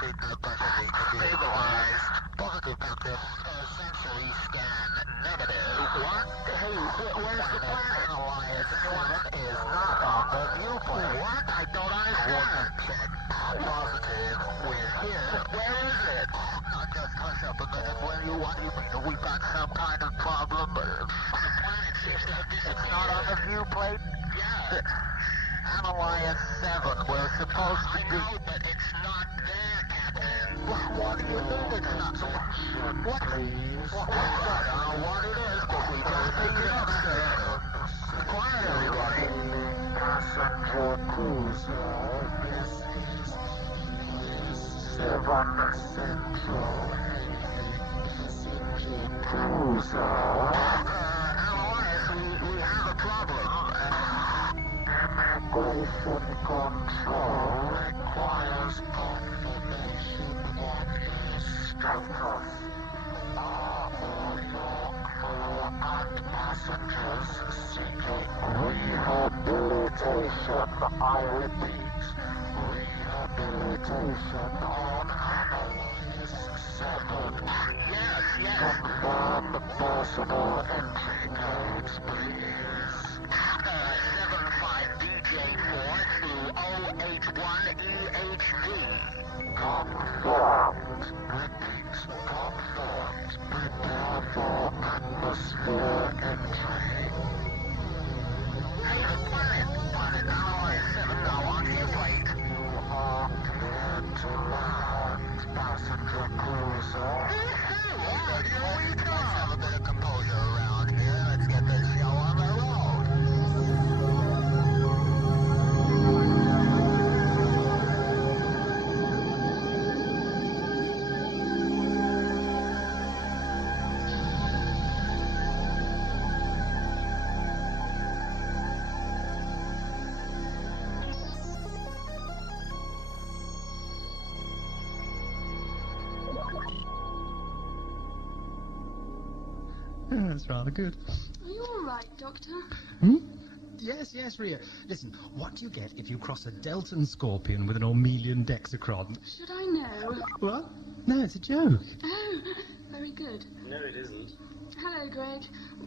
feed blood pressure need to be stabilized. Positive doctor. Sensory scan negative. What? Hey, where's the planet? Analysis 7 is not on the viewplate. What? I don't understand. Check. Positive. We're here. Where is it? Not just hush up a minute. What do you mean? We got some kind of problem? The planet seems to have disappeared. It's not on the viewplate? Yeah. Analysis 7. We're supposed to be... I know, but it's not there, Captain. What do you mean it's not there? What? I don't know what it is, but we just picked it up, sir. Quiet, everybody. Passenger cruiser. This is 7 Central. Cruiser. Analysis, we have a problem. Immigration control requires confirmation of your status. Are all your crew and passengers seeking rehabilitation? I repeat, rehabilitation on Analysis 7. Yes. Confirm personal entry codes, please. 75DJ4 to 081EHV. Confirmed. Repeat, confirmed. Prepare for atmosphere entry. Hey, the planet Analysis 7 now on your plate. You are cleared to land, passenger cruiser. Alright, here we go. Let's have a bit of composure around here. Let's get this show on the road. That's rather good. Are you all right, Doctor? Yes, Rhea. Listen, what do you get if you cross a Delton Scorpion with an Ormelian Dexicron? Should I know? What? No, it's a joke. Oh, very good. No, it isn't. Hello, Greg.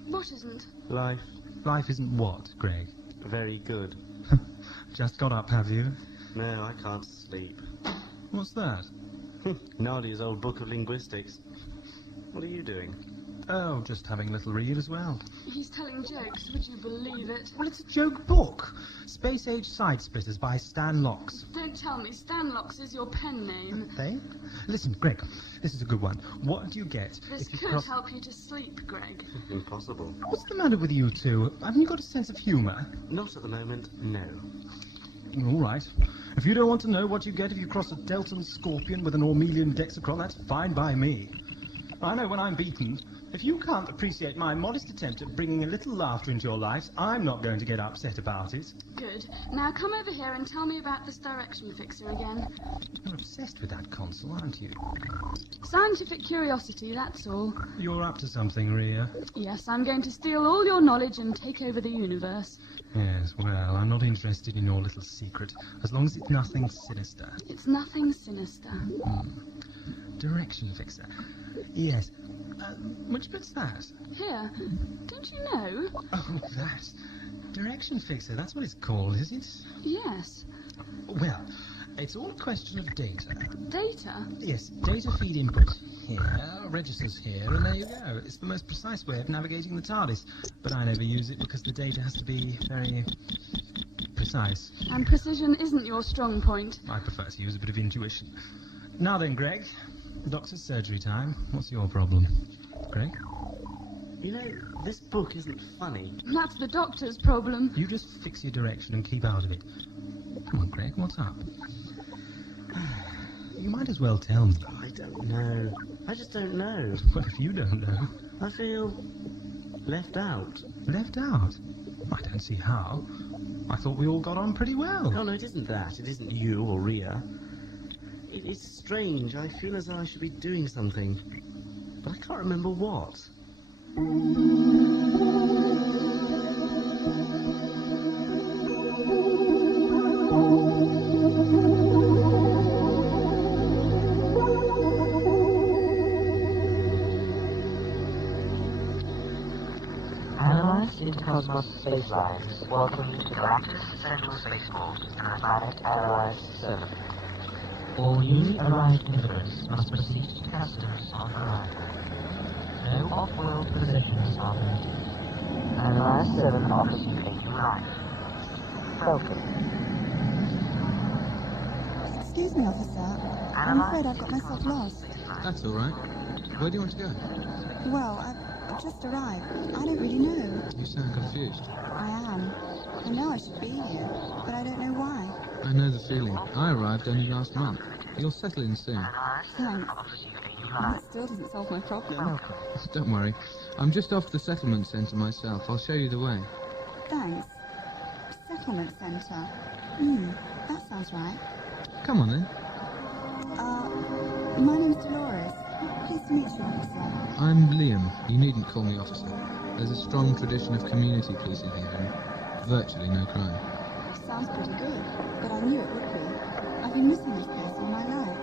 What isn't? Life. Life isn't what, Greg? Very good. Just got up, have you? No, I can't sleep. What's that? Nadia's old book of linguistics. What are you doing? Oh, just having a little read as well. He's telling jokes. Would you believe it? Well, it's a joke book. Space Age Side Splitters by Stan Locks. Don't tell me. Stanlocks is your pen name. They? Listen, Greg, this is a good one. What do you get This if you could cross... help you to sleep, Greg. Impossible. What's the matter with you two? Haven't you got a sense of humour? Not at the moment, no. All right. If you don't want to know what you get if you cross a Delton Scorpion with an Ormelian Dexicron, that's fine by me. I know when I'm beaten. If you can't appreciate my modest attempt at bringing a little laughter into your lives, I'm not going to get upset about it. Good. Now come over here and tell me about this direction fixer again. You're obsessed with that console, aren't you? Scientific curiosity, that's all. You're up to something, Rhea. Yes, I'm going to steal all your knowledge and take over the universe. Yes, well, I'm not interested in your little secret, as long as it's nothing sinister. It's nothing sinister. Direction fixer. Yes. Which bit's that? Here. Don't you know? Oh, that. Direction fixer, that's what it's called, is it? Yes. Well, it's all a question of data. Data? Yes, data feed input here, registers here, and there you go. It's the most precise way of navigating the TARDIS. But I never use it because the data has to be very precise. And precision isn't your strong point. I prefer to use a bit of intuition. Now then, Greg, doctor's surgery time. What's your problem? Greg? You know, this book isn't funny. That's the doctor's problem. You just fix your direction and keep out of it. Come on, Greg, what's up? You might as well tell me. I don't know. I just don't know. What if you don't know? I feel left out. Left out? I don't see how. I thought we all got on pretty well. No, it isn't that. It isn't you or Rhea. It's strange. I feel as though I should be doing something. But I can't remember what. First Intercosmos Space Lines welcome you to Galactic Central Spaceport and the planet Analysas VII. All newly arrived immigrants must proceed to customs on arrival. No off-world possessions are permitted. Analysas VII offers you a new life. Welcome. Excuse me, officer. I'm afraid I've got myself lost. That's all right. Where do you want to go? Well, I've just arrived. I don't really know. You sound confused. I am. I know I should be here, but I don't know why. I know the feeling. I arrived only last month. You'll settle in soon. Thanks. That still doesn't solve my problem. Don't worry. I'm just off the settlement centre myself. I'll show you the way. Thanks. Settlement centre. That sounds right. Come on then. My name's Dolores. Pleased to meet you, officer. I'm Liam. You needn't call me officer. There's a strong tradition of community policing here and virtually no crime. Sounds pretty good, but I knew it would be. I've been missing this place all my life.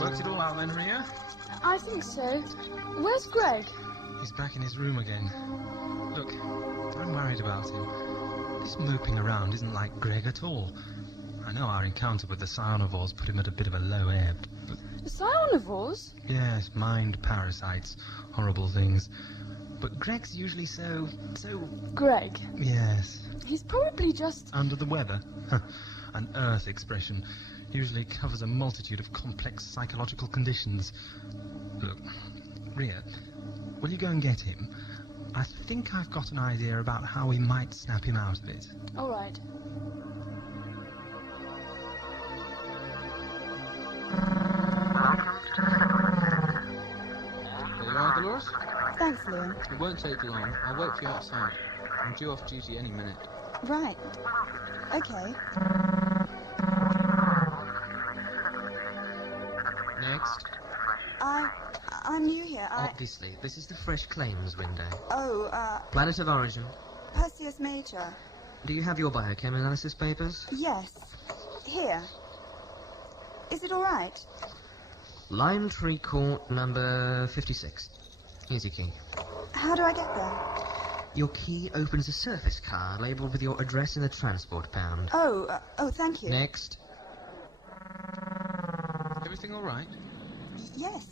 Worked it all out then, Ria? I think so. Where's Greg? He's back in his room again. Look, I'm worried about him. This moping around isn't like Greg at all. I know our encounter with the Cyanivores put him at a bit of a low ebb, but... The Cyanivores? Yes, mind parasites. Horrible things. But Greg's usually so... Greg. Yes. He's probably just... Under the weather. An Earth expression. Usually covers a multitude of complex psychological conditions. Look, Ria, will you go and get him? I think I've got an idea about how we might snap him out of it. All right. There you are, Dolores. Thanks, Liam. It won't take long. I'll wait for you outside. I'm due off duty any minute. Right. Okay. Next. I'm new here. Obviously, this is the fresh claims window. Oh, Planet of origin. Perseus Major. Do you have your biochem analysis papers? Yes. Here. Is it all right? Lime Tree Court number 56. Here's your key. How do I get there? Your key opens a surface car labelled with your address in the transport pound. Oh, thank you. Next. Everything all right? Yes,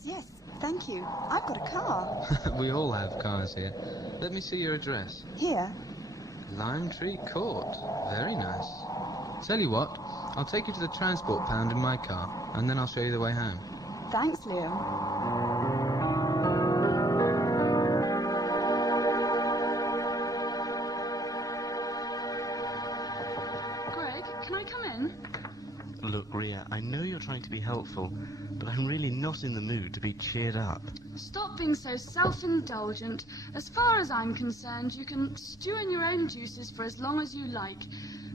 thank you. I've got a car. We all have cars here. Let me see your address. Here. Lime Tree Court. Very nice. Tell you what, I'll take you to the transport pound in my car, and then I'll show you the way home. Thanks, Liam. Greg, can I come in? Look, Ria, I know you're trying to be helpful, but I'm really not in the mood to be cheered up. Stop being so self-indulgent. As far as I'm concerned, you can stew in your own juices for as long as you like.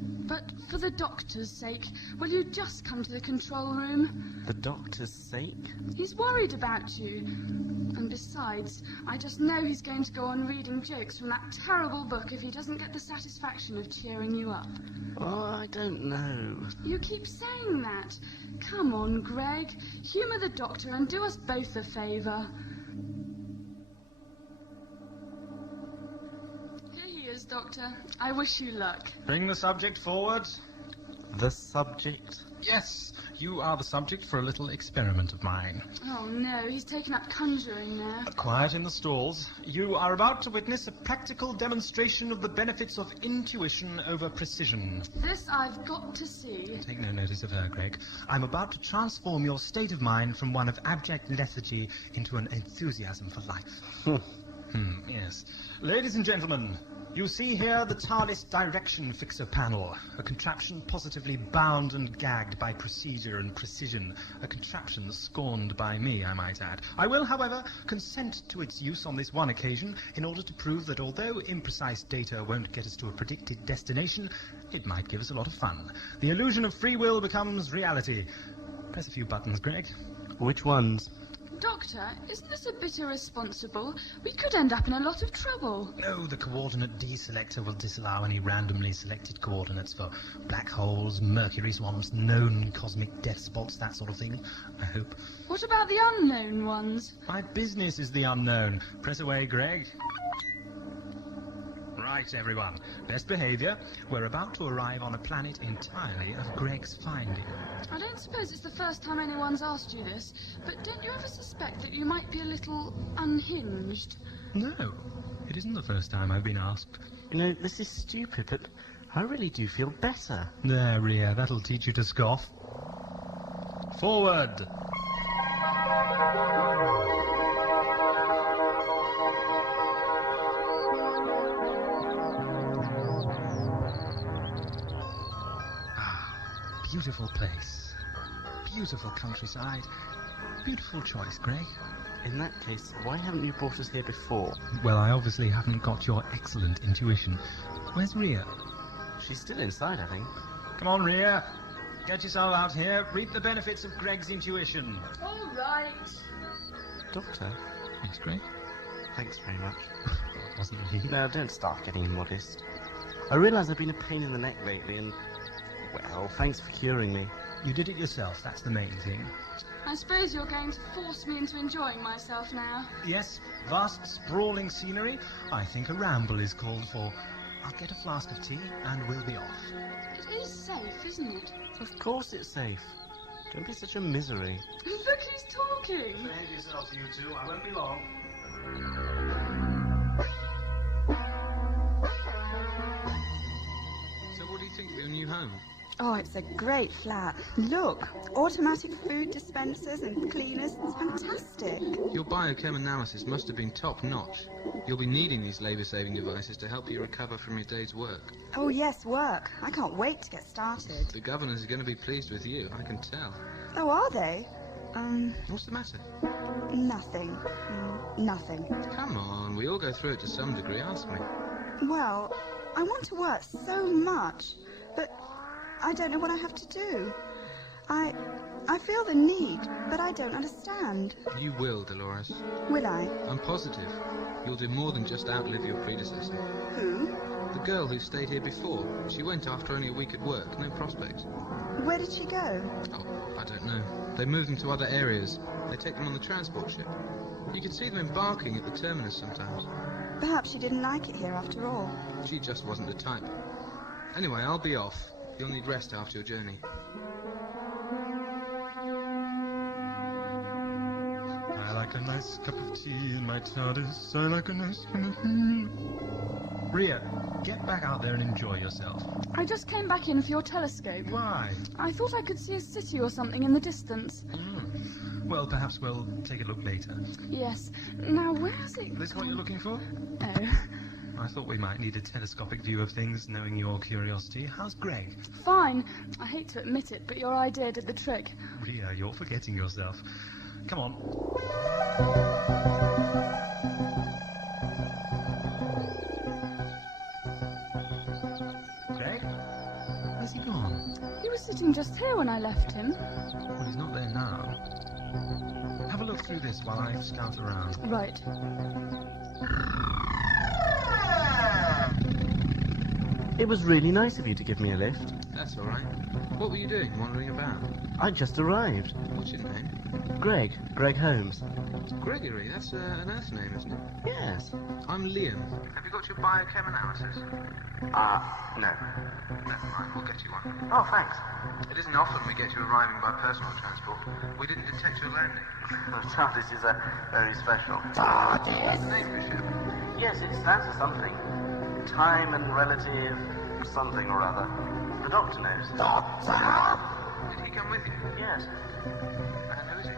But for the doctor's sake, will you just come to the control room? The doctor's sake? He's worried about you. And besides, I just know he's going to go on reading jokes from that terrible book if he doesn't get the satisfaction of cheering you up. Oh, I don't know. You keep saying that. Come on, Greg. Humour the doctor and do us both a favour. Here he is, Doctor. I wish you luck. Bring the subject forward. The subject? Yes, you are the subject for a little experiment of mine. Oh, no, he's taken up conjuring now. Quiet in the stalls. You are about to witness a practical demonstration of the benefits of intuition over precision. This I've got to see. Take no notice of her, Greg. I'm about to transform your state of mind from one of abject lethargy into an enthusiasm for life. Yes. Ladies and gentlemen, you see here the TARDIS Direction Fixer panel, a contraption positively bound and gagged by procedure and precision, a contraption scorned by me, I might add. I will, however, consent to its use on this one occasion in order to prove that although imprecise data won't get us to a predicted destination, it might give us a lot of fun. The illusion of free will becomes reality. Press a few buttons, Greg. Which ones? Doctor, isn't this a bit irresponsible? We could end up in a lot of trouble. No, the coordinate deselector will disallow any randomly selected coordinates for black holes, mercury swamps, known cosmic death spots, that sort of thing, I hope. What about the unknown ones? My business is the unknown. Press away, Greg. Right, everyone. Best behaviour. We're about to arrive on a planet entirely of Greg's finding. I don't suppose it's the first time anyone's asked you this, but don't you ever suspect that you might be a little unhinged? No, it isn't the first time I've been asked. You know, this is stupid, but I really do feel better. There, Rhea, that'll teach you to scoff. Forward! Beautiful place. Beautiful countryside. Beautiful choice, Greg. In that case, why haven't you brought us here before? Well, I obviously haven't got your excellent intuition. Where's Rhea? She's still inside, I think. Come on, Rhea. Get yourself out here. Reap the benefits of Greg's intuition. All right. Doctor? Yes, Greg? Thanks very much. Wasn't he? No, don't start getting modest. I realise I've been a pain in the neck lately, and... well, thanks for curing me. You did it yourself, that's the main thing. I suppose you're going to force me into enjoying myself now. Yes, vast, sprawling scenery. I think a ramble is called for. I'll get a flask of tea and we'll be off. It is safe, isn't it? Of course it's safe. Don't be such a misery. Look who's talking. Behave yourselves, you two. I won't be long. So what do you think of your new home? Oh, it's a great flat. Look, automatic food dispensers and cleaners. It's fantastic. Your biochem analysis must have been top-notch. You'll be needing these labour-saving devices to help you recover from your day's work. Oh, yes, work. I can't wait to get started. The governors are going to be pleased with you, I can tell. Oh, are they? What's the matter? Nothing. Nothing. Come on, we all go through it to some degree, ask me. Well, I want to work so much, but I don't know what I have to do. I feel the need, but I don't understand. You will, Dolores. Will I? I'm positive. You'll do more than just outlive your predecessor. Who? The girl who stayed here before. She went after only a week at work, no prospects. Where did she go? Oh, I don't know. They moved them to other areas. They take them on the transport ship. You can see them embarking at the terminus sometimes. Perhaps she didn't like it here after all. She just wasn't the type. Anyway, I'll be off. You'll need rest after your journey. I like a nice cup of tea in my TARDIS. I like a nice... Rhea, get back out there and enjoy yourself. I just came back in for your telescope. Why? I thought I could see a city or something in the distance. Well, perhaps we'll take a look later. Yes. Now, where is it? This what you're looking for? Oh. I thought we might need a telescopic view of things, knowing your curiosity. How's Greg? Fine. I hate to admit it, but your idea did the trick. Rhea, you're forgetting yourself. Come on. Greg? Where's he gone? He was sitting just here when I left him. Well, he's not there now. Have a look through this while I scout around. Right. It was really nice of you to give me a lift. That's all right. What were you doing, wandering about? I just arrived. What's your name? Greg Holmes. Gregory, that's an Earth name, isn't it? Yes. I'm Liam. Have you got your biochem analysis? No. Never mind, we'll get you one. Oh, thanks. It isn't often we get you arriving by personal transport. We didn't detect your landing. The TARDIS is very special. What's the name of your ship? Yes, it stands for something. Time and relative something or other. The Doctor knows. Did he come with you? Yes. And who is he?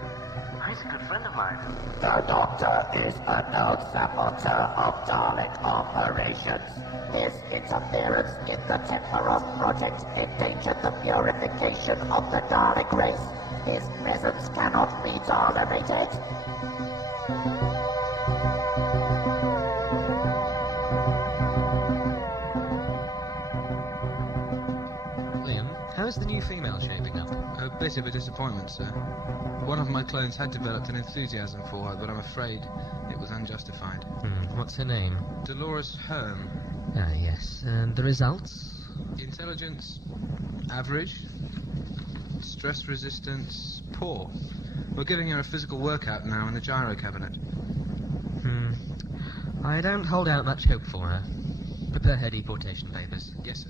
He's a good friend of mine. The Doctor is a known saboteur of Dalek operations. His interference in the Temporos project endangered the purification of the Dalek race. His presence cannot be tolerated. How's the new female shaping up? A bit of a disappointment, sir. One of my clones had developed an enthusiasm for her, but I'm afraid it was unjustified. What's her name? Dolores Herm. Ah, yes. And the results? Intelligence, average. Stress resistance, poor. We're giving her a physical workout now in the gyro cabinet. I don't hold out much hope for her. Prepare her deportation papers. Yes, sir.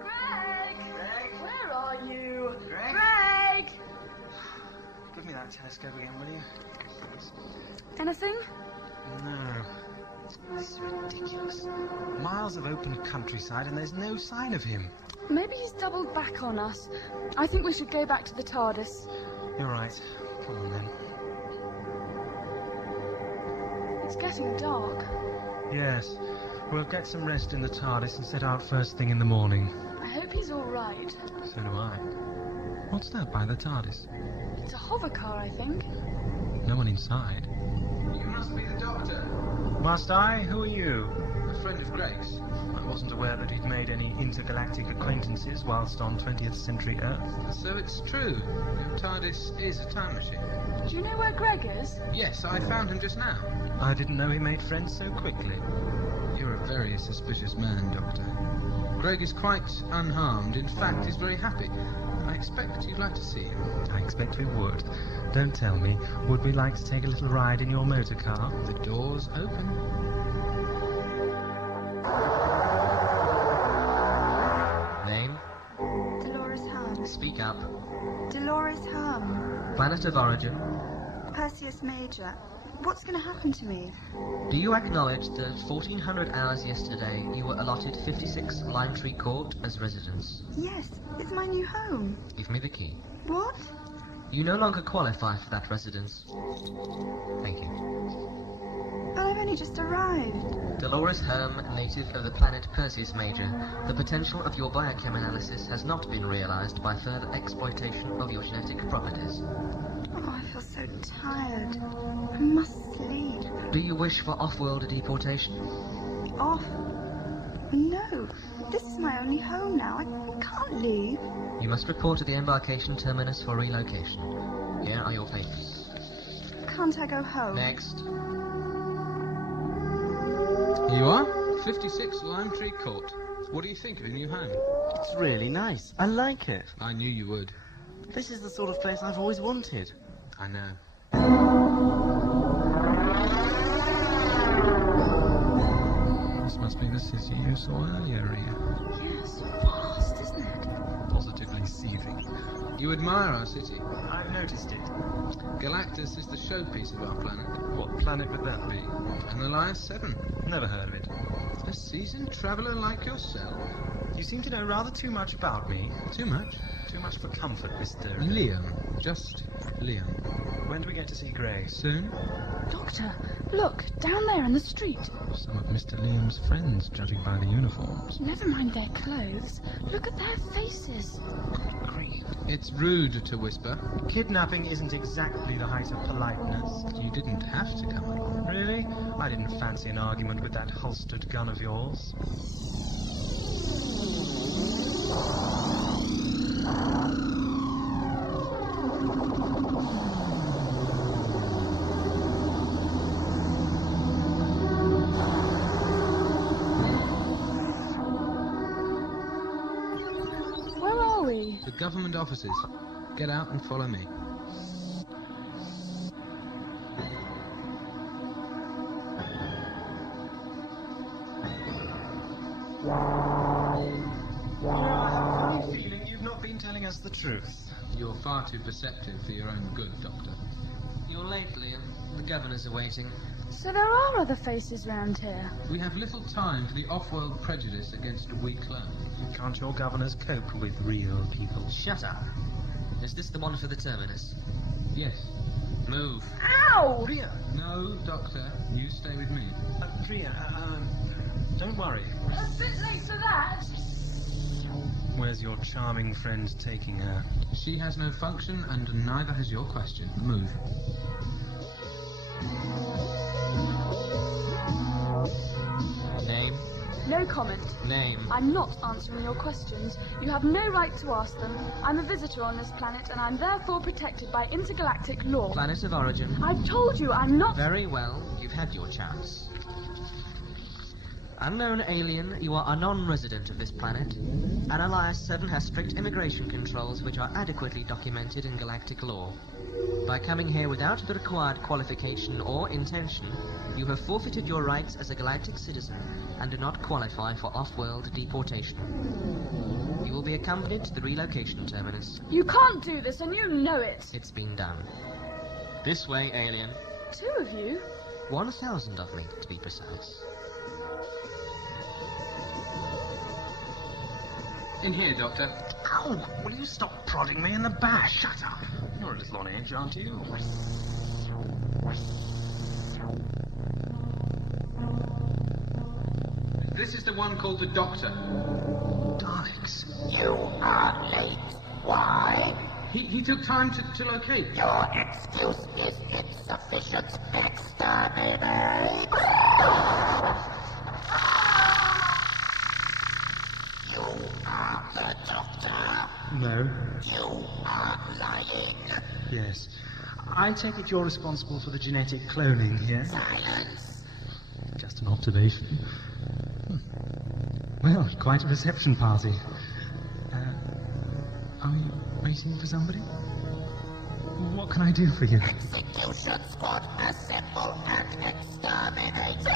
Greg! Where are you? Greg! Give me that telescope again, will you? Anything? No. This is ridiculous. Miles of open countryside and there's no sign of him. Maybe he's doubled back on us. I think we should go back to the TARDIS. You're right. Come on then. It's getting dark. Yes. We'll get some rest in the TARDIS and set out first thing in the morning. I hope he's all right. So do I. What's that by the TARDIS? It's a hover car, I think. No one inside. You must be the doctor. Must I? Who are you? A friend of Greg's. I wasn't aware that he'd made any intergalactic acquaintances whilst on 20th century Earth. So it's true. Your TARDIS is a time machine. Do you know where Greg is? Yes, I found him just now. I didn't know he made friends so quickly. You're a very suspicious man, Doctor. Greg is quite unharmed. In fact, he's very happy. I expect that you'd like to see him. I expect we would. Don't tell me. Would we like to take a little ride in your motor car? The door's open. Name? Dolores Hum. Speak up. Dolores Hum. Planet of origin? Perseus Major. What's going to happen to me? Do you acknowledge that 1400 hours yesterday you were allotted 56 Lime Tree Court as residence? Yes, it's my new home. Give me the key. What? You no longer qualify for that residence. Thank you. But I've only just arrived. Dolores Herm, native of the planet Perseus Major. The potential of your biochem analysis has not been realized by further exploitation of your genetic properties. Oh, I feel so tired. I must sleep. Do you wish for off-world deportation? Off? No. This is my only home now. I can't leave. You must report to the embarkation terminus for relocation. Here are your papers. Can't I go home? Next. You are? 56 Lime Tree Court. What do you think of your new home? It's really nice. I like it. I knew you would. This is the sort of place I've always wanted. I know. This must be the city you saw earlier, Rhea. Yes, vast, isn't it? Positively seething. You admire our city. I've noticed it. Galactus is the showpiece of our planet. What planet would that be? Analysas VII. Never heard of it. A seasoned traveller like yourself. You seem to know rather too much about me. Too much? Too much for comfort, Mr. Liam. Just Liam. When do we get to see Grace? Soon? Doctor, look, down there in the street. Some of Mr. Liam's friends, judging by the uniforms. Never mind their clothes. Look at their faces. Grief. It's rude to whisper. Kidnapping isn't exactly the height of politeness. You didn't have to come along. Really? I didn't fancy an argument with that holstered gun of yours. Where are we? The government offices. Get out and follow me. I have a funny feeling you've not been telling us the truth. You're far too perceptive for your own good, Doctor. You're late, Liam. The governor's awaiting. So there are other faces round here. We have little time for the off-world prejudice against a weak clone. Can't your governors cope with real people? Shut up. Is this the one for the terminus? Yes. Move. Ow! Rhea! No, Doctor. You stay with me. Rhea, don't worry. A bit late for that. Where's your charming friend taking her? She has no function, and neither has your question. Move. Name? No comment. Name. I'm not answering your questions. You have no right to ask them. I'm a visitor on this planet, and I'm therefore protected by intergalactic law. Planet of origin. I've told you I'm not... Very well, you've had your chance. Unknown alien, you are a non-resident of this planet. Analysas VII has strict immigration controls which are adequately documented in galactic law. By coming here without the required qualification or intention, you have forfeited your rights as a galactic citizen and do not qualify for off-world deportation. You will be accompanied to the relocation terminus. You can't do this, and you know it. It's been done. This way, alien. 2 of you? 1,000 of me, to be precise. In here, Doctor. Ow! Will you stop prodding me in the back? Shut up. You're a little on edge, aren't you? This is the one called the Doctor. Daleks. You are late. Why? He took time to locate. Your excuse is insufficient. Exterminate. You are the Doctor. No. You are lying. Yes. I take it you're responsible for the genetic cloning here? Silence. Just an observation. Well, quite a reception party. Are you waiting for somebody? What can I do for you? Execution squad, assemble and exterminate.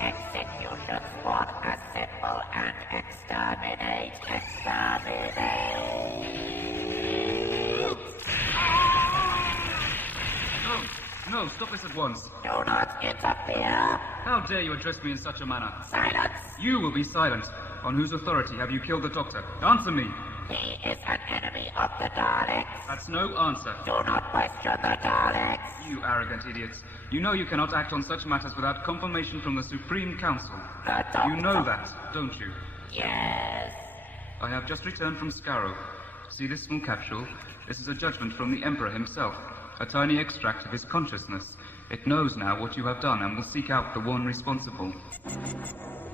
Execution squad, assemble and exterminate. Exterminate. No, stop this at once. Do not interfere. How dare you address me in such a manner? Silence. You will be silent. On whose authority have you killed the Doctor? Answer me. He is an enemy of the Daleks. That's no answer. Do not question the Daleks. You arrogant idiots. You know you cannot act on such matters without confirmation from the Supreme Council. The Doctor. You know that, don't you? Yes. I have just returned from Scarrow. See this small capsule? This is a judgment from the Emperor himself. A tiny extract of his consciousness. It knows now what you have done and will seek out the one responsible.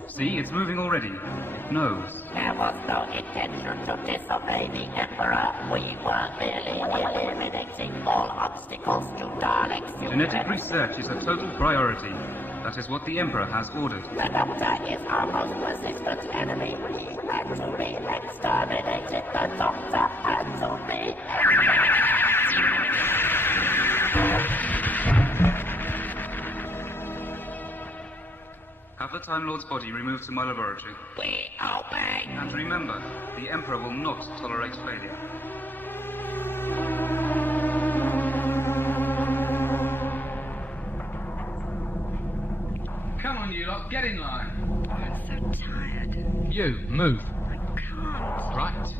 See, it's moving already. It knows. There was no intention to disobey the Emperor. We were merely eliminating all obstacles to Daleks. Genetic research is a total priority. That is what the Emperor has ordered. The Doctor is our most persistent enemy. We actually exterminated the Doctor and to me. Have the Time Lord's body removed to my laboratory. We obey. And remember, the Emperor will not tolerate failure. Come on, you lot, get in line. Oh, it's tired. You, move. I can't. Right.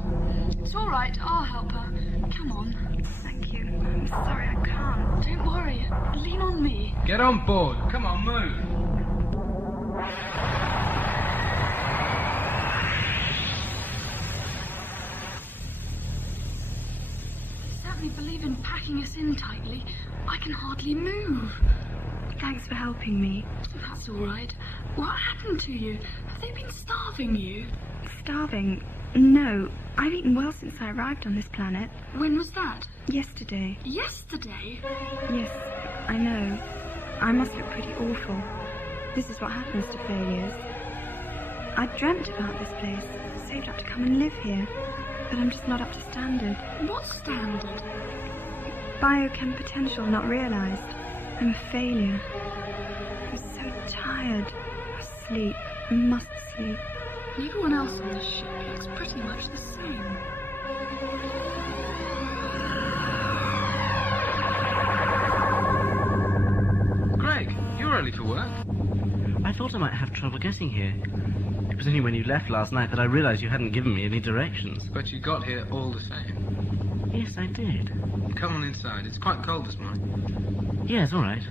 It's all right. I'll help her. Come on. Thank you. I'm sorry, I can't. Don't worry. Lean on me. Get on board. Come on, move. Certainly believe in packing us in tightly. I can hardly move. Thanks for helping me. That's all right. What happened to you? Have they been starving you? Starving? No. I've eaten well since I arrived on this planet. When was that? Yesterday. Yesterday? Yes, I know. I must look pretty awful. This is what happens to failures. I dreamt about this place, saved up to come and live here, but I'm just not up to standard. What standard? Biochem potential not realized. I'm a failure. I'm so tired. Sleep. Must sleep. Everyone else on this ship looks pretty much the same. Greg, you're early for work. I thought I might have trouble getting here. It was only when you left last night that I realized you hadn't given me any directions. But you got here all the same. Yes, I did. Come on inside. It's quite cold this morning. Yes, all right.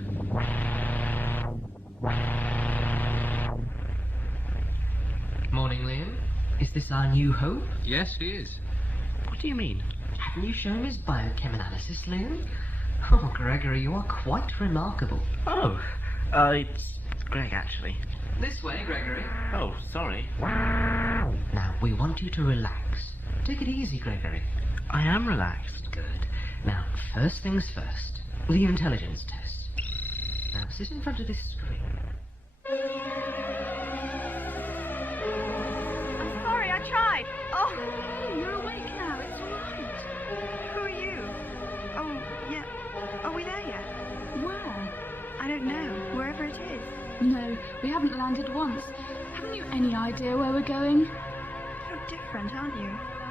Morning, Liam. Is this our new hope? Yes, he is. What do you mean? Haven't you shown his biochem analysis, Liam? Oh, Gregory, you are quite remarkable. Oh, it's Greg, actually. This way, Gregory. Oh, sorry. Now, we want you to relax. Take it easy, Gregory. I am relaxed. Good. Now, first things first. The intelligence test. Now, sit in front of this screen. I'm sorry, I tried. Oh, Hey, you're awake now. It's all right. who are you? Oh, yeah. Are we there yet? Where? I don't know. Wherever it is. No, we haven't landed once. Haven't you any idea where we're going? You're different, aren't you?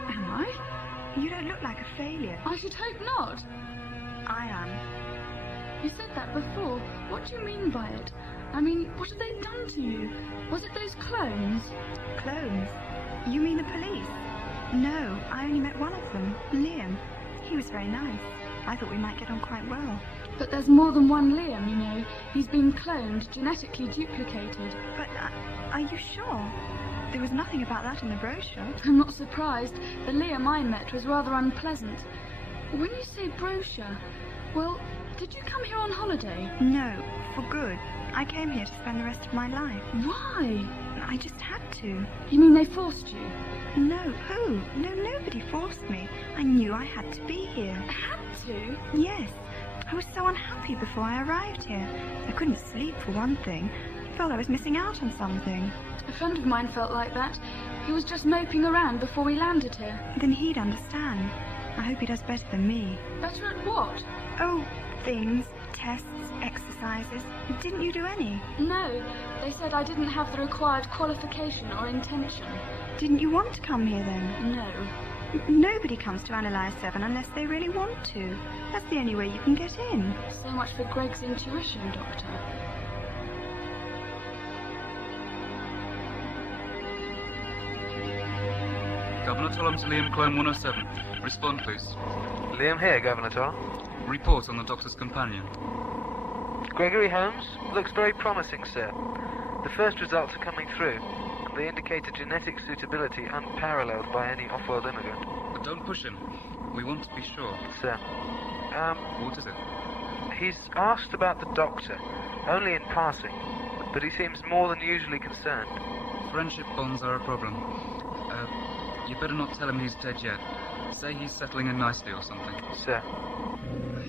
Am I? You don't look like a failure. I should hope not. I am. You said that before. What do you mean by it? I mean, what have they done to you? Was it those clones? Clones? You mean the police? No, I only met one of them, Liam. He was very nice. I thought we might get on quite well. But there's more than one Liam, you know. He's been cloned, genetically duplicated. But are you sure? There was nothing about that in the brochure. I'm not surprised. The Liam I met was rather unpleasant. When you say brochure, well, did you come here on holiday? No, for good. I came here to spend the rest of my life. Why? I just had to. You mean they forced you? No, who? No, nobody forced me. I knew I had to be here. Had to? Yes. I was so unhappy before I arrived here. I couldn't sleep for one thing. I felt I was missing out on something. A friend of mine felt like that. He was just moping around before we landed here. Then he'd understand. I hope he does better than me. Better at what? Oh, things, tests, exercises. Didn't you do any? No, they said I didn't have the required qualification or intention. Didn't you want to come here then? No. Nobody comes to Analyses VII unless they really want to. That's the only way you can get in. So much for Greg's intuition, Doctor. Governor Tollum to Liam Clone 107. Respond, please. Liam here, Governor Toll. Report on the Doctor's companion. Gregory Holmes? Looks very promising, sir. The first results are coming through. They indicate a genetic suitability unparalleled by any off-world immigrant. But don't push him. We want to be sure. Sir, What is it? he's asked about the Doctor, only in passing, but he seems more than usually concerned. Friendship bonds are a problem. You better not tell him he's dead yet. Say he's settling in nicely or something. Sir,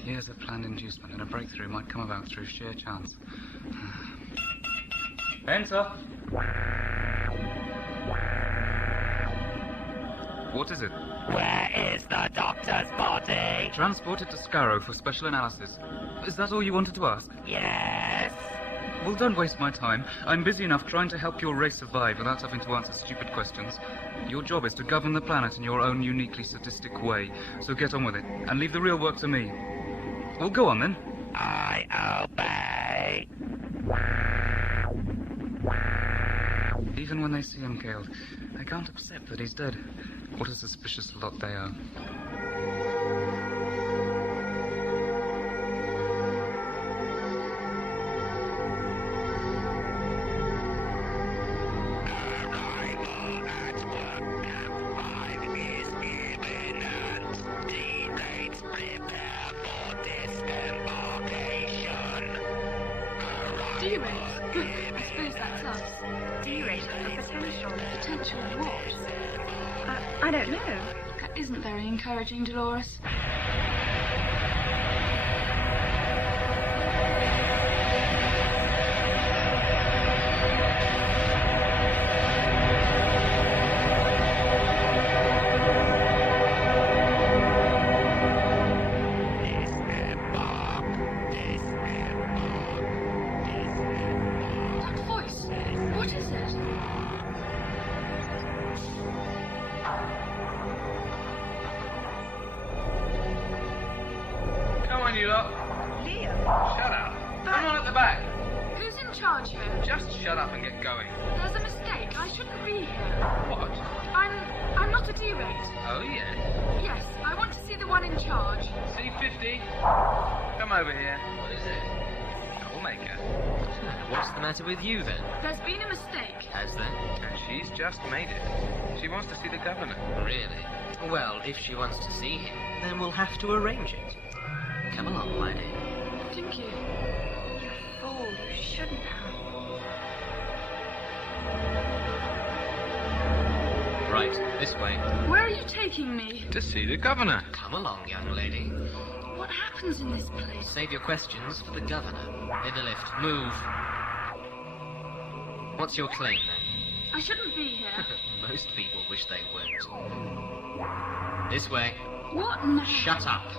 Here's a planned inducement, and a breakthrough might come about through sheer chance. Enter! What is it? Where is the Doctor's body? Transported to Scarrow for special analysis. Is that all you wanted to ask? Yes. Well, don't waste my time. I'm busy enough trying to help your race survive without having to answer stupid questions. Your job is to govern the planet in your own uniquely sadistic way, so get on with it, and leave the real work to me. Well, go on then. I obey. He even when they see him killed. They can't accept that he's dead. What a suspicious lot they are. D-rate? Good. I suppose that's us. D-rate for potential. Potential what? I don't know. That isn't very encouraging, Dolores. Shut up. Come on at the back. Who's in charge here? Just shut up and get going. There's a mistake. I shouldn't be here. What? I'm not a D-rate. Oh, yes. Yes, I want to see the one in charge. C50. Come over here. What is it? Troublemaker. What's the matter with you, then? There's been a mistake. Has there? And she's just made it. She wants to see the governor. Really? Well, if she wants to see him, then we'll have to arrange it. Come along, lady. Thank you. You fool. You shouldn't have. Right, this way. Where are you taking me? To see the governor. Come along, young lady. What happens in this place? Save your questions for the governor. In the lift. Move. What's your claim, then? I shouldn't be here. Most people wish they weren't. This way. What now? Shut up.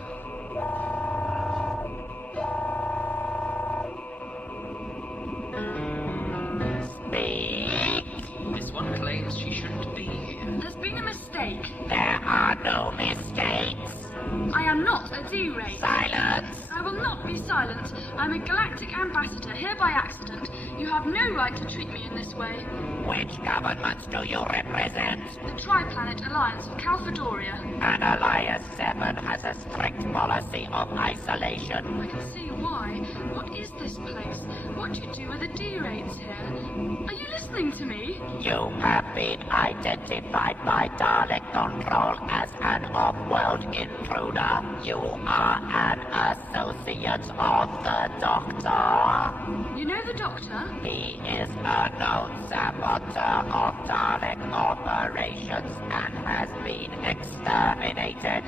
This one claims she shouldn't be here. There's been a mistake. There are no mistakes. I am not a D-rate. Silence. I will not be silent. I'm a galactic ambassador here by accident. You have no right to treat me in this way. Which governments do you represent? The Tri-Planet Alliance of Calfadoria. Analysas VII has a strict policy of isolation. I can see why. What is this place? What do you do with the D-rates here? Are you listening to me? You have been identified by Dalek Control as an off-world intruder. You are an associate of the Doctor. You know the Doctor? He is a known saboteur of Dalek operations and has been exterminated.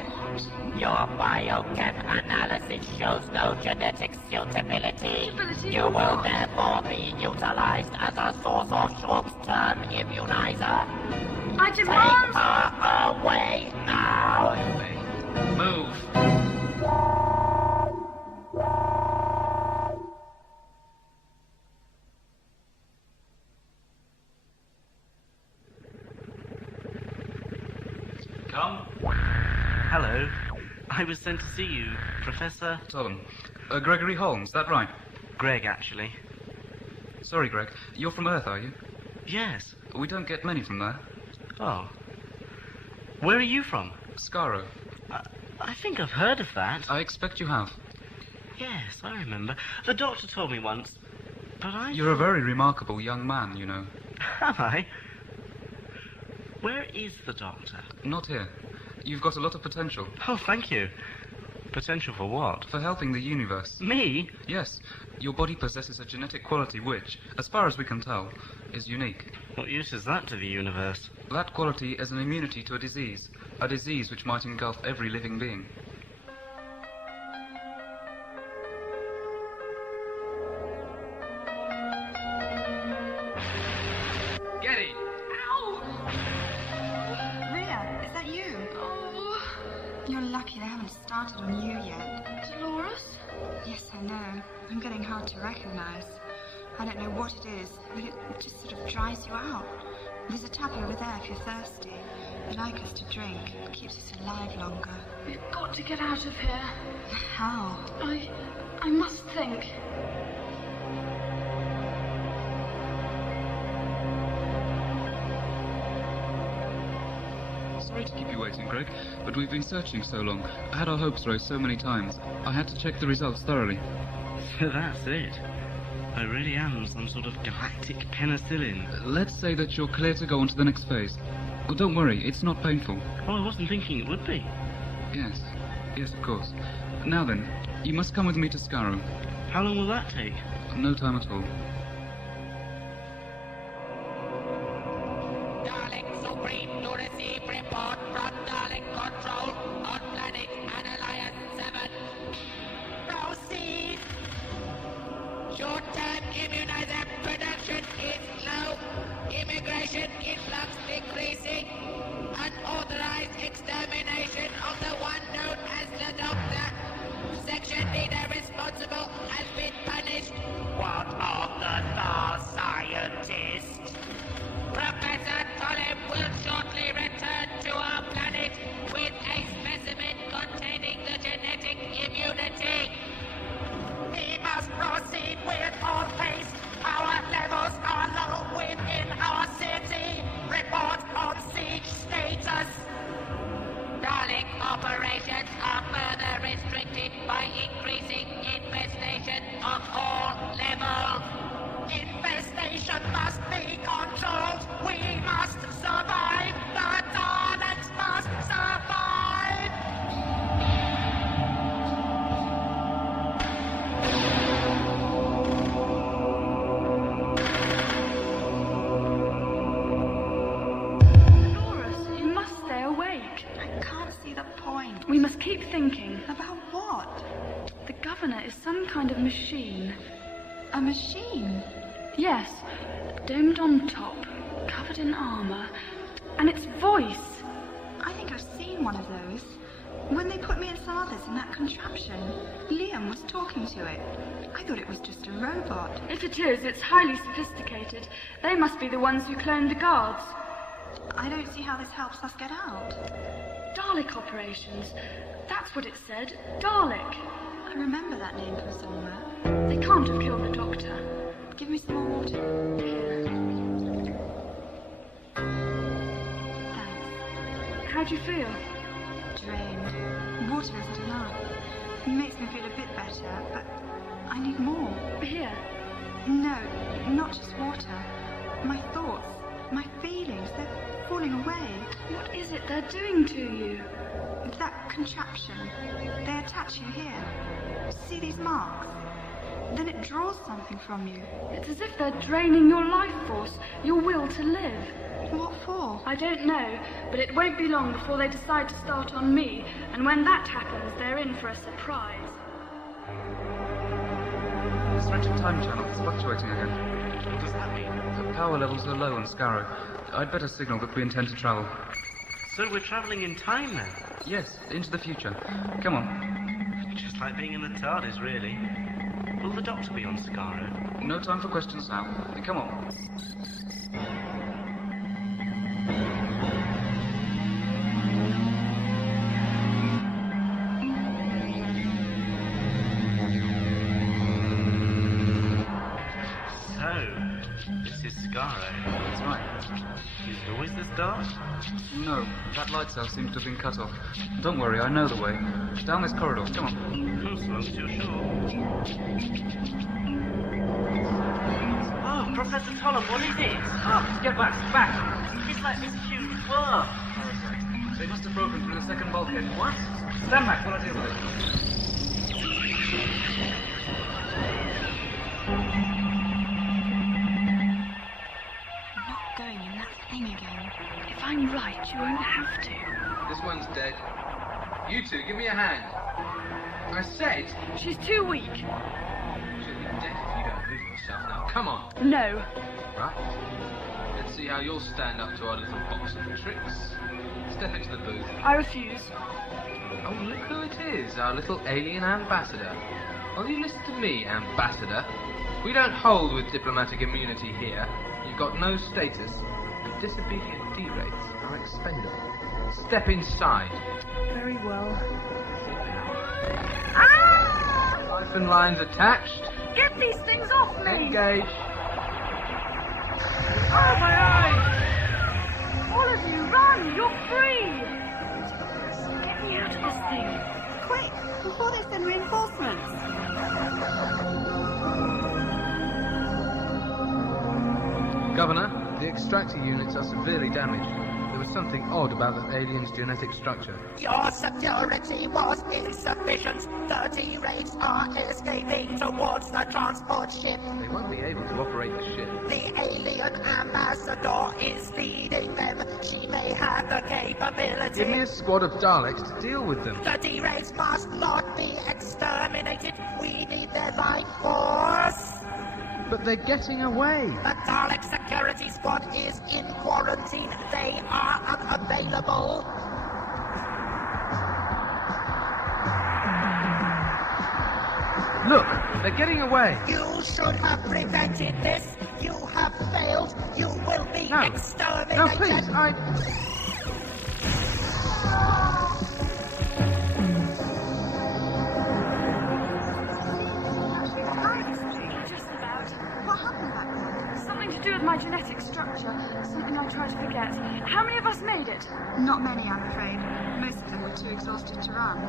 Your biochem analysis shows no genetic suitability. You will therefore be utilized as a source of short-term immunizer. I Take demand... her away now. Move. Come. Hello. I was sent to see you, Professor... Solomon. Gregory Holmes, that right? Greg, actually. Sorry, Greg. You're from Earth, are you? Yes. We don't get many from there. Oh. Where are you from? Skaro. I think I've heard of that. I expect you have. Yes, I remember. The doctor told me once, but I... You're a very remarkable young man, you know. Am I? Where is the doctor? Not here. You've got a lot of potential. Oh, thank you. Potential for what? For helping the universe. Me? Yes. Your body possesses a genetic quality which, as far as we can tell, is unique. What use is that to the universe? That quality is an immunity to a disease which might engulf every living being. Get it! Ow! Rhea, is that you? Oh, You're lucky they haven't started on you yet. Dolores? Yes, I know. I'm getting hard to recognize. I don't know what it is, but it just sort of dries you out. There's a tap over there if you're thirsty. They like us to drink. It keeps us alive longer. We've got to get out of here. How? I must think. Sorry to keep you waiting, Greg, but we've been searching so long. I had our hopes raised so many times. I had to check the results thoroughly. So that's it. I really am some sort of galactic penicillin. Let's say that you're clear to go on to the next phase. Oh, don't worry, it's not painful. Oh, I wasn't thinking it would be. Yes, of course. Now then, you must come with me to Scarrow. How long will that take? No time at all. Dalek Supreme to receive report from Dalek Control on planet Analysas VII. Proceed! Short-term immunizer production is low. Immigration influx decreasing. Unauthorized extermination of the one known as the Doctor. Section leader responsible has been punished. What of the last scientist? Professor Tollem will shortly return to our planet with a specimen containing the genetic immunity. We must proceed with all haste. Our levels are low within our city. Report on siege status. Dalek operations are further restricted by increasing infestation of all levels. Infestation must be controlled. We must survive. The Daleks must survive. Dolores, you must stay awake. I can't see the point. We must keep thinking. About what? The governor is some kind of machine. A machine? Yes, domed on top, covered in armor, and its voice. I think I've seen one of those. When they put me in Sardis in that contraption, Liam was talking to it. I thought it was just a robot. If it is, it's highly sophisticated. They must be the ones who cloned the guards. I don't see how this helps us get out. Dalek operations. That's what it said. Dalek. I remember that name from somewhere. They can't have killed the doctor. Give me some more water. Here. Thanks. How do you feel? Drained. Water isn't enough. It makes me feel a bit better, but I need more. Here. No, not just water. My thoughts, my feelings, they're falling away. What is it they're doing to you? That contraption. They attach you here. See these marks? Then it draws something from you. It's as if they're draining your life force, your will to live. What for? I don't know, but it won't be long before they decide to start on me, and when that happens, they're in for a surprise. The stretch of time channel is fluctuating again. What does that mean? The power levels are low on Scarrow. I'd better signal that we intend to travel. So we're travelling in time now? Yes, into the future. Come on. Just like being in the TARDIS, really. Will the Doctor be on Scarrow? No time for questions now. Come on. This is Scarrow. That's right. Is it always this dark? No, that light cell seems to have been cut off. Don't worry, I know the way. Down this corridor, come on. As long as you're sure. Oh, Professor Tollem, what is it? Get back! It's like this huge worm. They must have broken through the second bulkhead. What? Stand back while I deal with it. If I'm right, you won't have to. This one's dead. You two, give me a hand. I said... She's too weak. She'll be dead if you don't move yourself now. Come on. No. Right. Let's see how you'll stand up to our little box of tricks. Step into the booth. I refuse. Oh, look who it is, our little alien ambassador. Well, you listen to me, ambassador. We don't hold with diplomatic immunity here. You've got no status. And disobedient D-rates are expendable. Step inside. Very well. Life and lines attached. Get these things off me! Engage. Oh, my eyes! All of you, run! You're free! Get me out of this thing. Quick, before they send reinforcements. Governor, the extractor units are severely damaged. There was something odd about the alien's genetic structure. Your security was insufficient. The D-Raids are escaping towards the transport ship. They won't be able to operate the ship. The alien ambassador is leading them. She may have the capability. Give me a squad of Daleks to deal with them. The D-Raids must not be exterminated. We need their life force. But they're getting away. The Dalek security squad is in quarantine. They are unavailable. Look, they're getting away. You should have prevented this. You have failed. You will be exterminated. No, please, What happened back there? Something to do with my genetic structure. Something I try to forget. How many of us made it? Not many, I'm afraid. Most of them were too exhausted to run.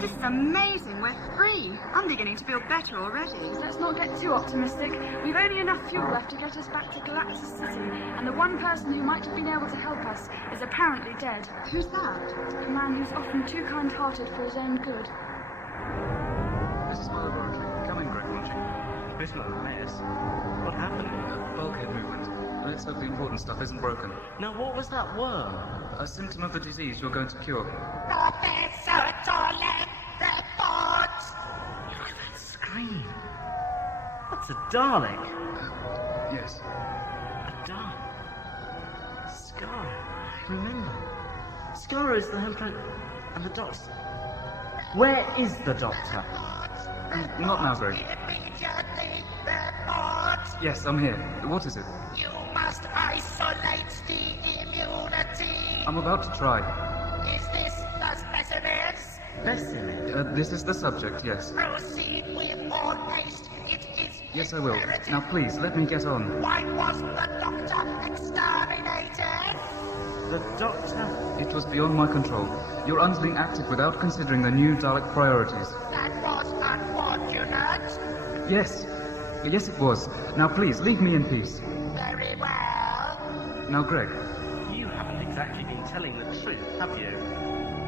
This is amazing. We're free. I'm beginning to feel better already. Let's not get too optimistic. We've only enough fuel left to get us back to Galactus City, and the one person who might have been able to help us is apparently dead. Who's that? A man who's often too kind-hearted for his own good. This is my laboratory. Come in, Greg, won't you? Bit of a mess. What happened? Bulkhead movement. Let's hope the important stuff isn't broken. Now, what was that worm? A symptom of the disease you're going to cure. Professor Dalek, report! Look at that screen. That's a Dalek. Yes. A Dalek. Scar. Remember. Scar is the handprint. And the doctor. Where is the doctor? Not now, Greg. Immediately report! Yes, I'm here. What is it? You must isolate the immunity. I'm about to try. Is this the specimens? Specimen? This is the subject, yes. Proceed with all haste. It is Yes, I will. imperative. Now, please, let me get on. Why wasn't the doctor exterminated? The doctor? It was beyond my control. Your underling acted without considering the new Dalek priorities. That was unfortunate. Yes. Yes, it was. Now, please, leave me in peace. Very well. Now, Greg. You haven't exactly been telling the truth, have you?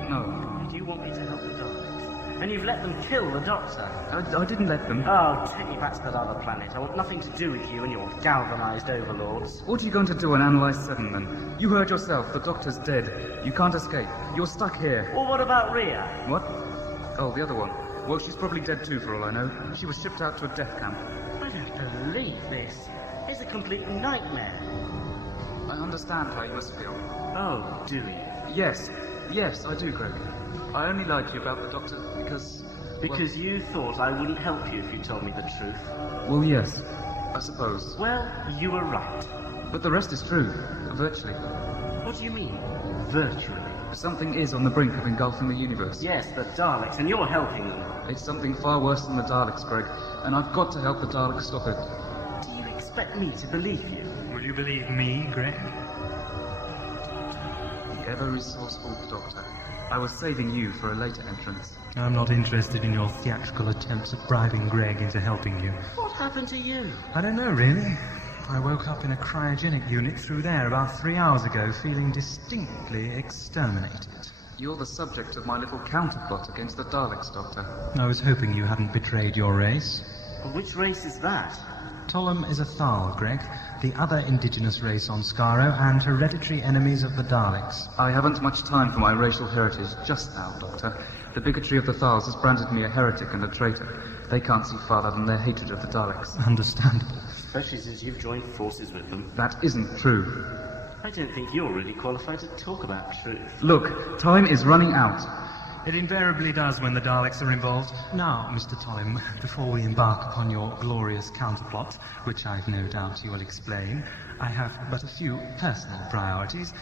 No. Do you want me to help the Daleks? And you've let them kill the doctor. I didn't let them. Oh, take me back to that other planet. I want nothing to do with you and your galvanized overlords. What are you going to do on Analysis VII, then? You heard yourself. The doctor's dead. You can't escape. You're stuck here. Well, what about Rhea? What? Oh, the other one. Well, she's probably dead too, for all I know. She was shipped out to a death camp. I don't believe this. It's a complete nightmare. I understand how you must feel. Oh, do you? Yes. Yes, I do, Greg. I only lied to you about the doctor because... Because you thought I wouldn't help you if you told me the truth. Well, yes. I suppose. Well, you were right. But the rest is true. Virtually. What do you mean, virtually? Something is on the brink of engulfing the universe. Yes, the Daleks, and you're helping them. It's something far worse than the Daleks, Greg. And I've got to help the Daleks stop it. Do you expect me to believe you? Will you believe me, Greg? The ever-resourceful Doctor. I was saving you for a later entrance. I'm not interested in your theatrical attempts at bribing Greg into helping you. What happened to you? I don't know, really. I woke up in a cryogenic unit through there about 3 hours ago, feeling distinctly exterminated. You're the subject of my little counterplot against the Daleks, Doctor. I was hoping you hadn't betrayed your race. Well, which race is that? Tollum is a Thal, Greg, the other indigenous race on Skaro and hereditary enemies of the Daleks. I haven't much time for my racial heritage just now, Doctor. The bigotry of the Thals has branded me a heretic and a traitor. They can't see farther than their hatred of the Daleks. Understandable. Especially since you've joined forces with them. That isn't true. I don't think you're really qualified to talk about truth. Look, time is running out. It invariably does when the Daleks are involved. Now, Mr. Tollum, before we embark upon your glorious counterplot, which I've no doubt you will explain, I have but a few personal priorities.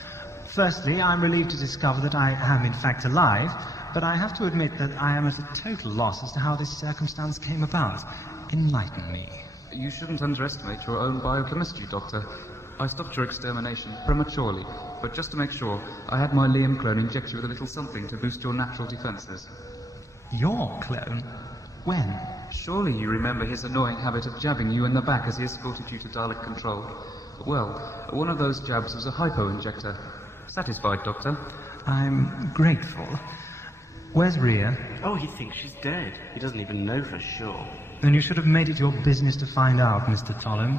Firstly, I'm relieved to discover that I am in fact alive, but I have to admit that I am at a total loss as to how this circumstance came about. Enlighten me. You shouldn't underestimate your own biochemistry, Doctor. I stopped your extermination prematurely, but just to make sure, I had my Liam clone inject you with a little something to boost your natural defenses. Your clone? When? Surely you remember his annoying habit of jabbing you in the back as he escorted you to Dalek control. Well, one of those jabs was a hypo-injector. Satisfied, Doctor? I'm grateful. Where's Rhea? Oh, he thinks she's dead. He doesn't even know for sure. Then you should have made it your business to find out, Mr. Tollum.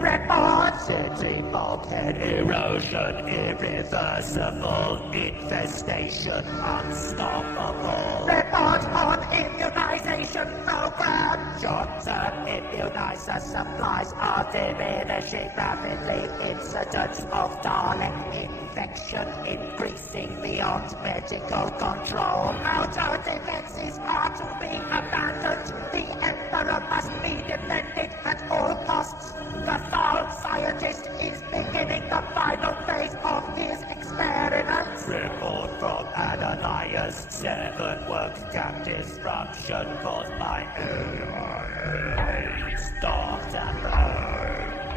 Report! City bulkhead erosion, irreversible infestation, unstoppable. Report on immunization program! Short-term immunizer supplies are diminishing rapidly. Incidence of Dalek infection increasing beyond medical control. Outer defenses are to be abandoned. The Emperor must be defended at all costs. The foul scientist is beginning the final phase of his experiments. Report from Analysas VII. Work camp disruption caused by AI. Stop and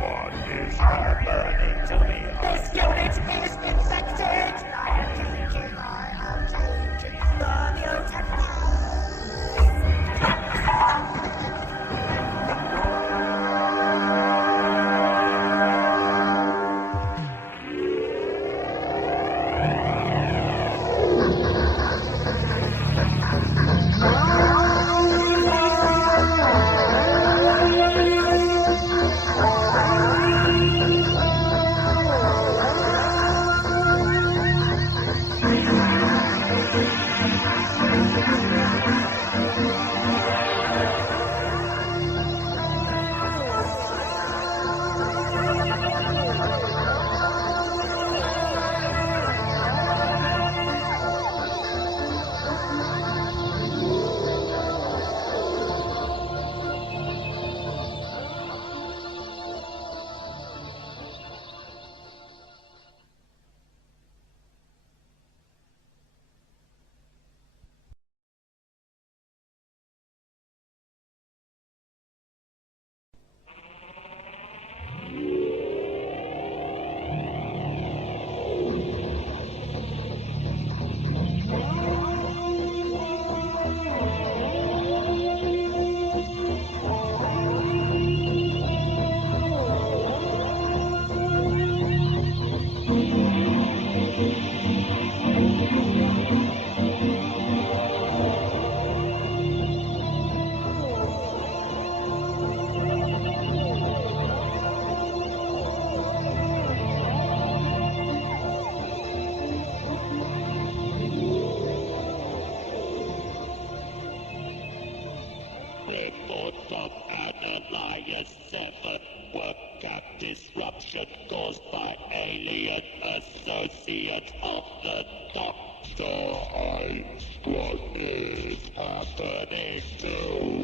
what is happening to me? This unit is infected! I am changing the mutant. Analysas VII. Work camp disruption caused by alien associate of the Doctor. What is happening to me?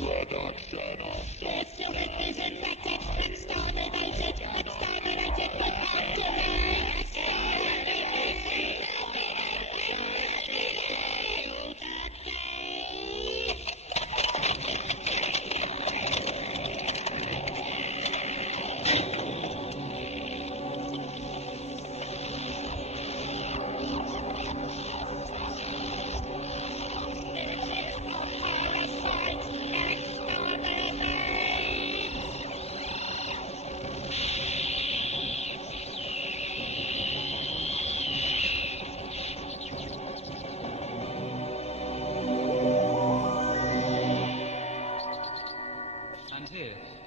Reduction of this unit is infected, exterminated, but activated.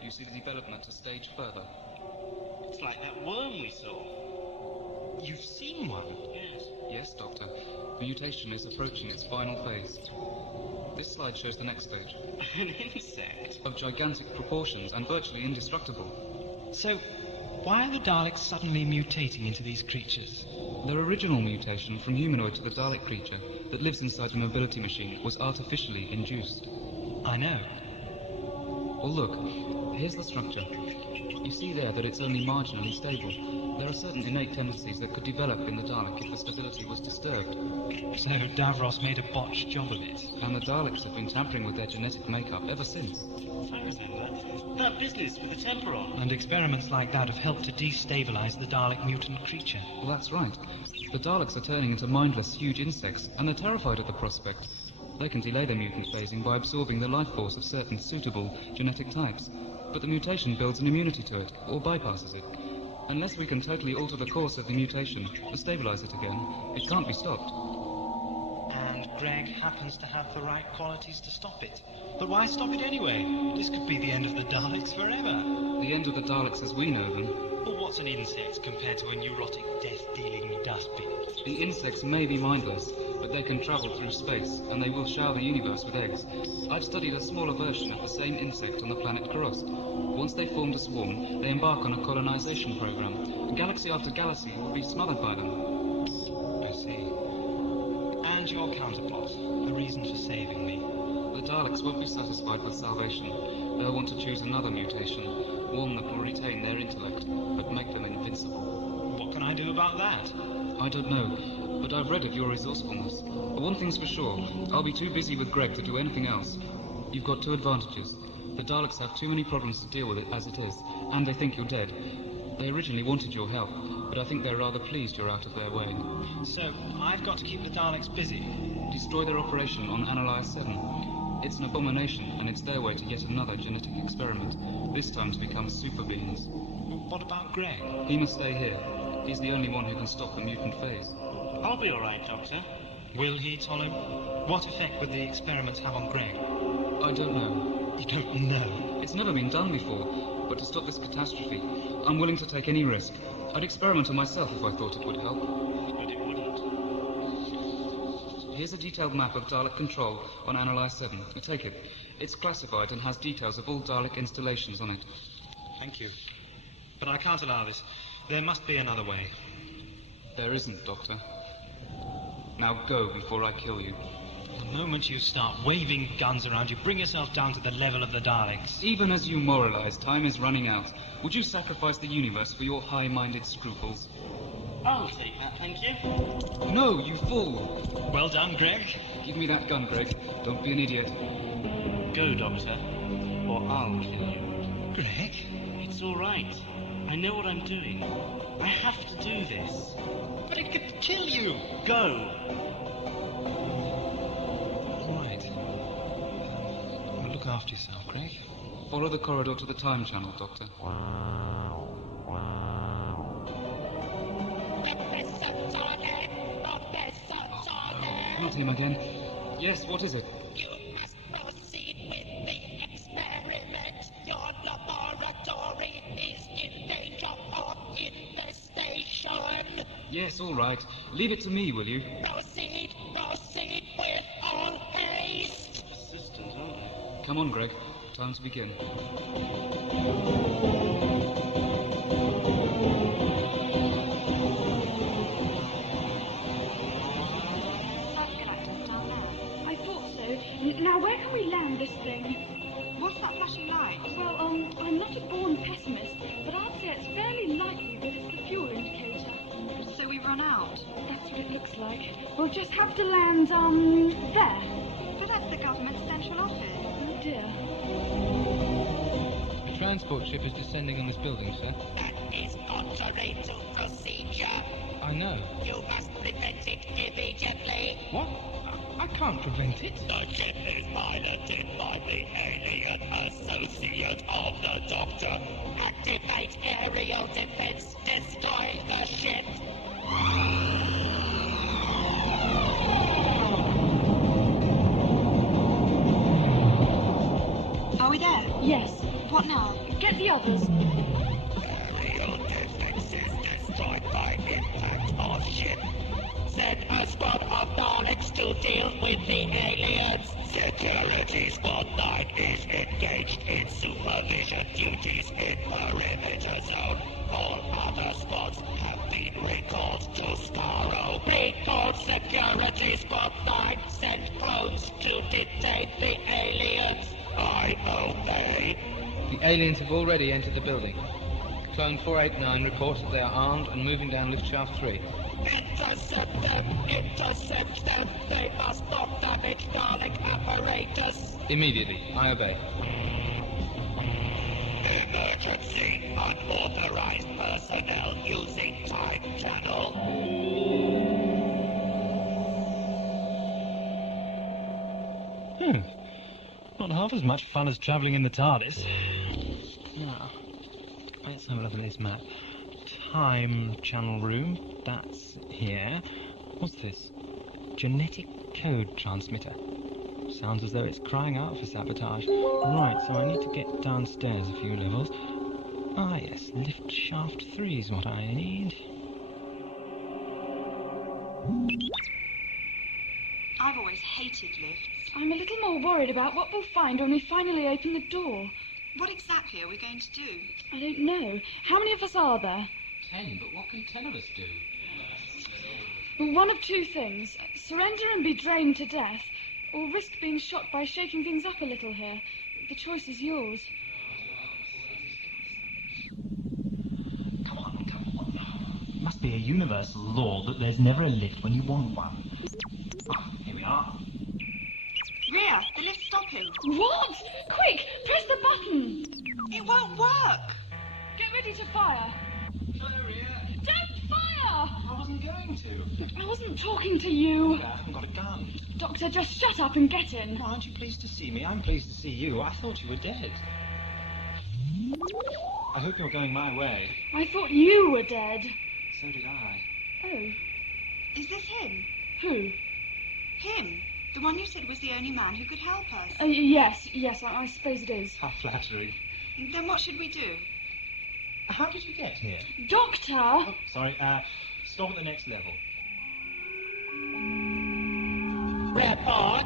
You see the development a stage further. It's like that worm we saw. You've seen one? Yes. Yes, Doctor. The mutation is approaching its final phase. This slide shows the next stage. An insect? Of gigantic proportions and virtually indestructible. So, why are the Daleks suddenly mutating into these creatures? Their original mutation from humanoid to the Dalek creature that lives inside a mobility machine was artificially induced. I know. Well, look, here's the structure. You see there that it's only marginally stable. There are certain innate tendencies that could develop in the Dalek if the stability was disturbed. So Davros made a botched job of it. And the Daleks have been tampering with their genetic makeup ever since. I remember. That business with the temporon. And experiments like that have helped to destabilize the Dalek mutant creature. Well, that's right. The Daleks are turning into mindless, huge insects, and they're terrified at the prospect. They can delay their mutant phasing by absorbing the life force of certain suitable genetic types. But the mutation builds an immunity to it, or bypasses it. Unless we can totally alter the course of the mutation, or stabilize it again, it can't be stopped. And Greg happens to have the right qualities to stop it. But why stop it anyway? This could be the end of the Daleks forever. The end of the Daleks as we know them. But what's an insect compared to a neurotic, death-dealing dustbin? The insects may be mindless, but they can travel through space, and they will shower the universe with eggs. I've studied a smaller version of the same insect on the planet Korost. Once they've formed a swarm, they embark on a colonization program. Galaxy after galaxy will be smothered by them. I see. And your counterplot, the reason for saving me. The Daleks won't be satisfied with salvation. They'll want to choose another mutation, one that will retain their intellect, but make them invincible. What can I do about that? I don't know, but I've read of your resourcefulness. But one thing's for sure, I'll be too busy with Greg to do anything else. You've got two advantages. The Daleks have too many problems to deal with it as it is, and they think you're dead. They originally wanted your help, but I think they're rather pleased you're out of their way. So, I've got to keep the Daleks busy. destroy their operation on Analysas VII. It's an abomination, and it's their way to yet another genetic experiment, this time to become super beings. What about Greg? He must stay here. He's the only one who can stop the mutant phase. I'll be all right, Doctor. Will he, Tolo? What effect would the experiments have on Greg? I don't know. You don't know? It's never been done before, but to stop this catastrophe, I'm willing to take any risk. I'd experiment on myself if I thought it would help. But it wouldn't. Here's a detailed map of Dalek control on Analysas VII. Take it. It's classified and has details of all Dalek installations on it. Thank you. But I can't allow this. There must be another way. There isn't, Doctor. Now go before I kill you. The moment you start waving guns around, you bring yourself down to the level of the Daleks. Even as you moralize, time is running out. Would you sacrifice the universe for your high-minded scruples? I'll take that, thank you. No, you fool! Well done, Greg. Give me that gun, Greg. Don't be an idiot. Go, Doctor, or I'll kill you. Greg? It's all right. I know what I'm doing. I have to do this. But it could kill you. Go! All right. Well, look after yourself, Greg. Follow the corridor to the time channel, Doctor. Not him again. Yes, what is it? You must proceed with the experiment. Your laboratory is in danger of infestation. Yes, all right. Leave it to me, will you? Proceed with all haste. Persistent, aren't they? Come on, Greg. Time to begin. Now, where can we land this thing? What's that flashing light? Well, I'm not a born pessimist, but I'd say it's fairly likely that it's the fuel indicator. So we run out? That's what it looks like. We'll just have to land, there. But that's the government's central office. Oh, dear. A transport ship is descending on this building, sir. That is contrary to procedure. I know. You must prevent it immediately. What? I can't prevent it. The ship is piloted by the alien associate of the Doctor. Activate aerial defense. Destroy the ship. Are we there? Yes. What now? Get the others. Aerial defenses destroyed by impact of ship. Send a squad of Daleks to deal with the aliens. Security Squad 9 is engaged in supervision duties in perimeter zone. All other squads have been recalled to Scarrow. Recall Security Squad 9. Send clones to detain the aliens. I obey. The aliens have already entered the building. Clone 489 reports that they are armed and moving down lift shaft 3. Intercept them! Intercept them! They must not damage Dalek apparatus! Immediately. I obey. Emergency! Unauthorized personnel using time channel. Not half as much fun as travelling in the TARDIS. Now, let's have a look at this map. Time channel room, that's here. What's this? Genetic code transmitter. Sounds as though it's crying out for sabotage. Right, so I need to get downstairs a few levels. Ah yes, lift shaft 3 is what I need. I've always hated lifts. I'm a little more worried about what we'll find when we finally open the door. What exactly are we going to do? I don't know. How many of us are there? 10, but what can 10 of us do? Well, one of two things. Surrender and be drained to death, or risk being shot by shaking things up a little here. The choice is yours. Come on. Must be a universal law that there's never a lift when you want one. Ah, here we are. Rhea, the lift's stopping. What? Quick, press the button. It won't work. Get ready to fire. Hello, Rhea. Don't fire! I wasn't going to. I wasn't talking to you. I haven't got a gun. Doctor, just shut up and get in. Oh, aren't you pleased to see me? I'm pleased to see you. I thought you were dead. I hope you're going my way. I thought you were dead. So did I. Oh. Is this him? Who? Him. The one you said was the only man who could help us. Yes, I suppose it is. How flattering. Then what should we do? How did you get here? Doctor! Oh, sorry, stop at the next level. Report!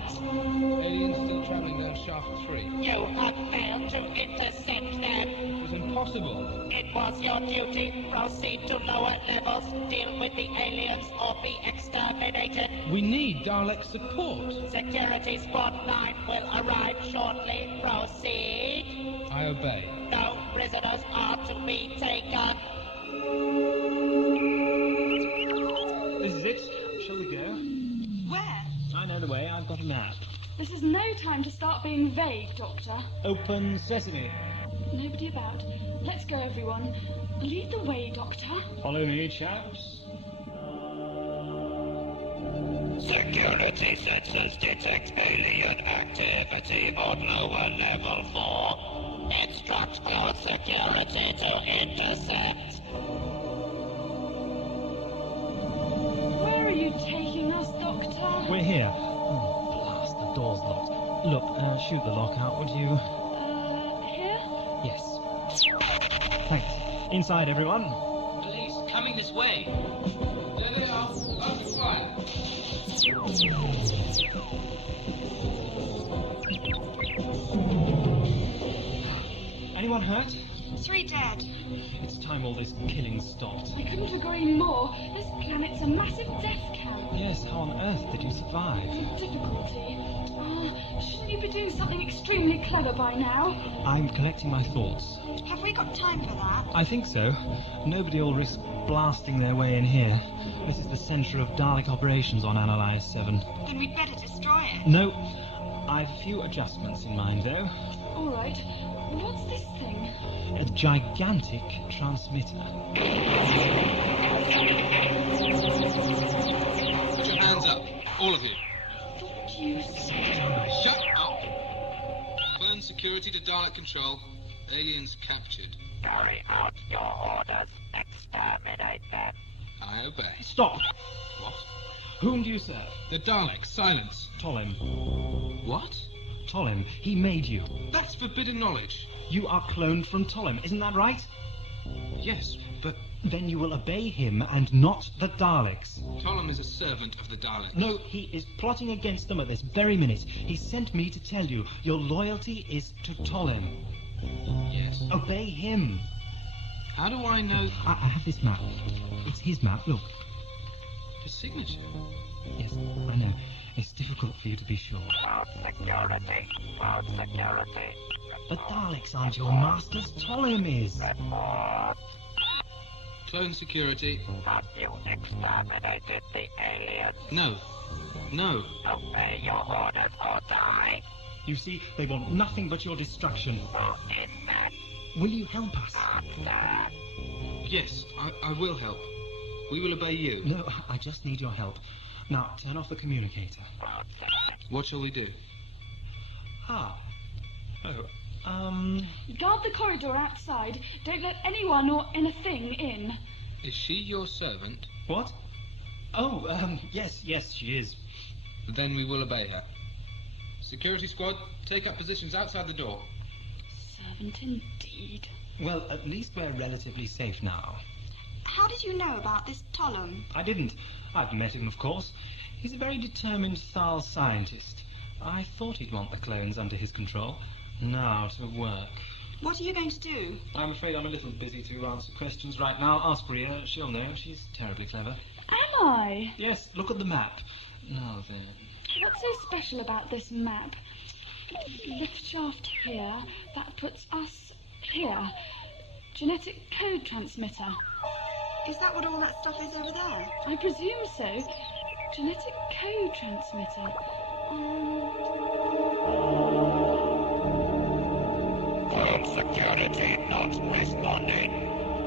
Aliens still travelling down shaft 3. You have failed to intercept them. It was impossible. It was your duty. Proceed to lower levels. Deal with the aliens or be exterminated. We need Dalek support. Security Squad 9 will arrive shortly. Proceed. I obey. No prisoners are to be taken. This is it. Shall we go? Where? I know the way. I've got a map. This is no time to start being vague, Doctor. Open sesame. Nobody about. Let's go, everyone. Lead the way, Doctor. Follow me, chaps. Security sensors detect alien activity on lower level 4. Instruct code security to intercept. Where are you taking us, Doctor? We're here. Oh, blast, the door's locked. Look, shoot the lock out, would you? Here? Yes. Thanks. Inside, everyone. Police, coming this way. There they are. Open fire. Anyone hurt? 3 dead. It's time all this killing stopped. I couldn't agree more. This planet's a massive death camp. Yes, how on earth did you survive? Difficulty. Oh, shouldn't you be doing something extremely clever by now? I'm collecting my thoughts. Have we got time for that? I think so. Nobody will risk blasting their way in here. This is the centre of Dalek operations on Analysas VII. Then we'd better destroy it. No, I've a few adjustments in mind, though. All right. What's this thing? A gigantic transmitter. Put your hands up. All of you. Thought you said... Shut up! Burn security to Dalek control. Aliens captured. Carry out your orders. Exterminate them. I obey. Stop! What? Whom do you serve? The Daleks. Silence. Tolim. What? Tolim. He made you. That's forbidden knowledge. You are cloned from Tolim, isn't that right? Yes, but Then you will obey him and not the Daleks. Tolim is a servant of the Daleks. No, he is plotting against them at this very minute. He sent me to tell you your loyalty is to Tolim. Yes. Obey him. How do I know? I have this map. It's his map, look. The signature? Yes, I know. It's difficult for you to be sure. Cloud security. Cloud security. The Daleks aren't your masters, Tolim is. Clone security. Have you exterminated the aliens? No. No. Obey your orders or die. You see, they want nothing but your destruction. Who is that? Will you help us? Answer. Yes, I will help. We will obey you. No, I just need your help. Now, turn off the communicator. What shall we do? Oh, Guard the corridor outside. Don't let anyone or anything in. Is she your servant? What? Oh, yes, she is. Then we will obey her. Security squad, take up positions outside the door. Servant indeed. Well, at least we're relatively safe now. How did you know about this Tolim? I didn't. I've met him, of course. He's a very determined Thal scientist. I thought he'd want the clones under his control. Now to work. What are you going to do? I'm afraid I'm a little busy to answer questions right now. Ask Bria, she'll know. She's terribly clever. Am I? Yes, look at the map. Now then. What's so special about this map? Lift shaft here. That puts us here. Genetic code transmitter. Is that what all that stuff is over there? I presume so. Genetic code transmitter. Clone security not responding.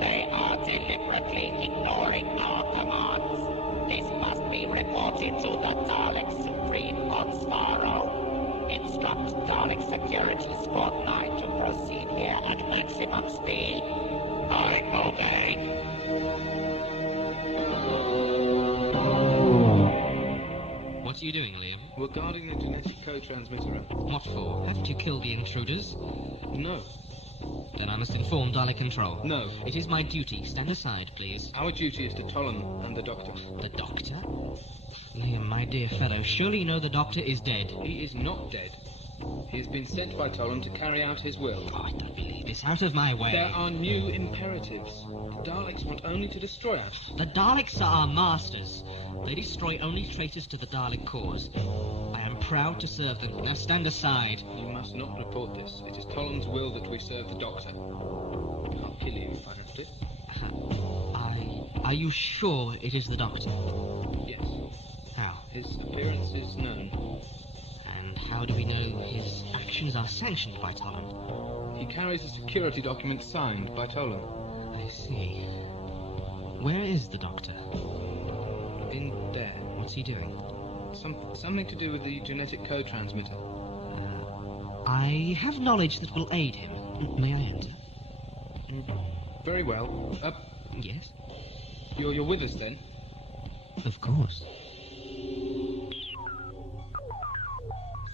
They are deliberately ignoring our commands. This must be reported to the Dalek Supreme on Sparrow. Instruct Dalek Security Squad 9 to proceed here at maximum speed. I obey. What are you doing, Liam? We're guarding the genetic code transmitter. What for? Haven't you killed the intruders? No. Then I must inform Dalek Control. No. It is my duty. Stand aside, please. Our duty is to Tolan and the Doctor. The Doctor? Liam, my dear fellow, surely you know the Doctor is dead. He is not dead. He has been sent by Tolan to carry out his will. Oh, I don't believe this. Out of my way. There are new imperatives. The Daleks want only to destroy us. The Daleks are our masters. They destroy only traitors to the Dalek cause. I am proud to serve them. Now stand aside. You must not report this. It is Tolan's will that we serve the Doctor. I'll kill you if I have to. Are you sure it is the Doctor? Yes. How? His appearance is known. And how do we know his actions are sanctioned by Tolan? He carries a security document signed by Tolan. I see. Where is the Doctor? In there. What's he doing? Something to do with the genetic code transmitter. I have knowledge that will aid him. May I enter? Very well. Yes? You're with us then? Of course.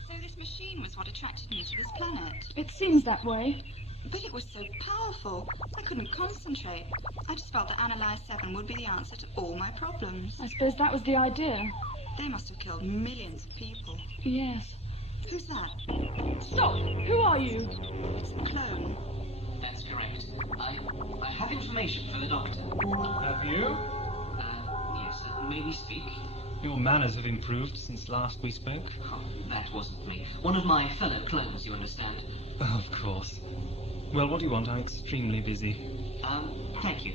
So this machine was what attracted me to this planet. It seems that way. But it was so powerful. I couldn't concentrate. I just felt that Analysas VII would be the answer to all my problems. I suppose that was the idea. They must have killed millions of people. Yes. Who's that? Stop! Who are you? It's a clone. That's correct. I have information for the Doctor. Have you? Yes. May we speak? Your manners have improved since last we spoke. Oh, that wasn't me. One of my fellow clones, you understand. Of course. Well, what do you want? I'm extremely busy. Thank you.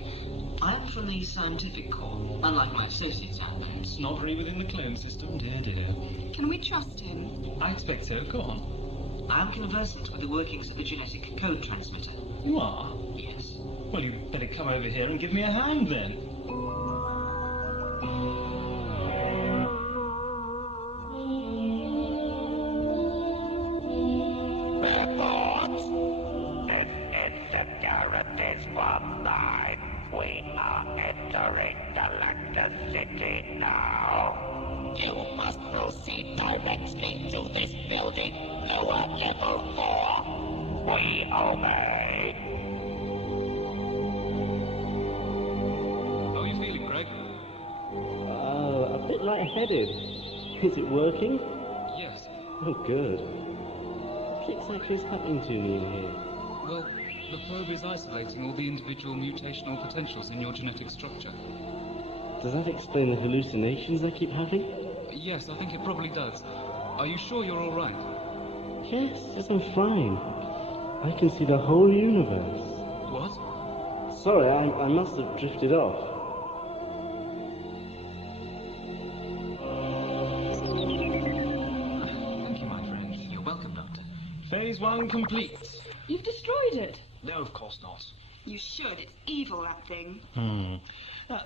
I'm from the Scientific Corps, unlike my associates out there. Snobbery within the clone system, dear, dear. Can we trust him? I expect so. Go on. I'm conversant with the workings of the genetic code transmitter. You are? Yes. Well, you'd better come over here and give me a hand, then. Securities Squad 9, we are entering Galactus City now. You must proceed directly to this building, lower level 4. We obey. How are you feeling, Greg? A bit lightheaded. Is it working? Yes. Oh, good. What exactly is happening to me in here? Well, the probe is isolating all the individual mutational potentials in your genetic structure. Does that explain the hallucinations I keep having? Yes, I think it probably does. Are you sure you're all right? Yes, I'm fine. I can see the whole universe. What? Sorry, I must have drifted off. Thank you, my friend. You're welcome, Doctor. Phase 1 complete. You've destroyed it. No, of course not. You should. It's evil, that thing.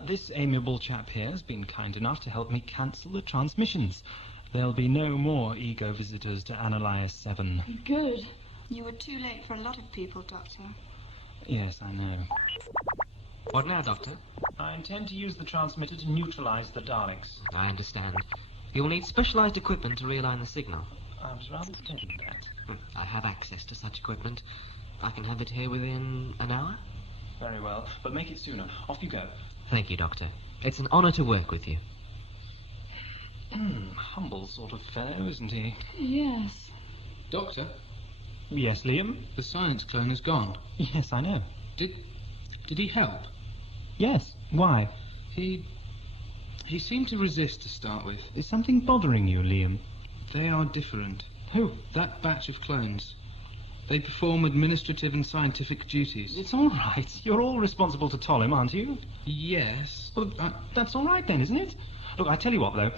This amiable chap here has been kind enough to help me cancel the transmissions. There'll be no more ego visitors to Analysas VII. Good. You were too late for a lot of people, Doctor. Yes, I know. What now, Doctor? I intend to use the transmitter to neutralize the Daleks. I understand. You will need specialized equipment to realign the signal. I was rather thinking that. I have access to such equipment. I can have it here within an hour? Very well, but make it sooner. Off you go. Thank you, Doctor. It's an honor to work with you. Humble sort of fellow, isn't he? Yes. Doctor, Yes, Liam? the science clone is gone. Yes, I know. Did he help? Yes. Why? He seemed to resist to start with. Is something bothering you, Liam? They are different. Who? That batch of clones. They perform administrative and scientific duties. It's all right. You're all responsible to Tolim, aren't you? Yes. Well, that's all right then, isn't it? Look, I tell you what, though.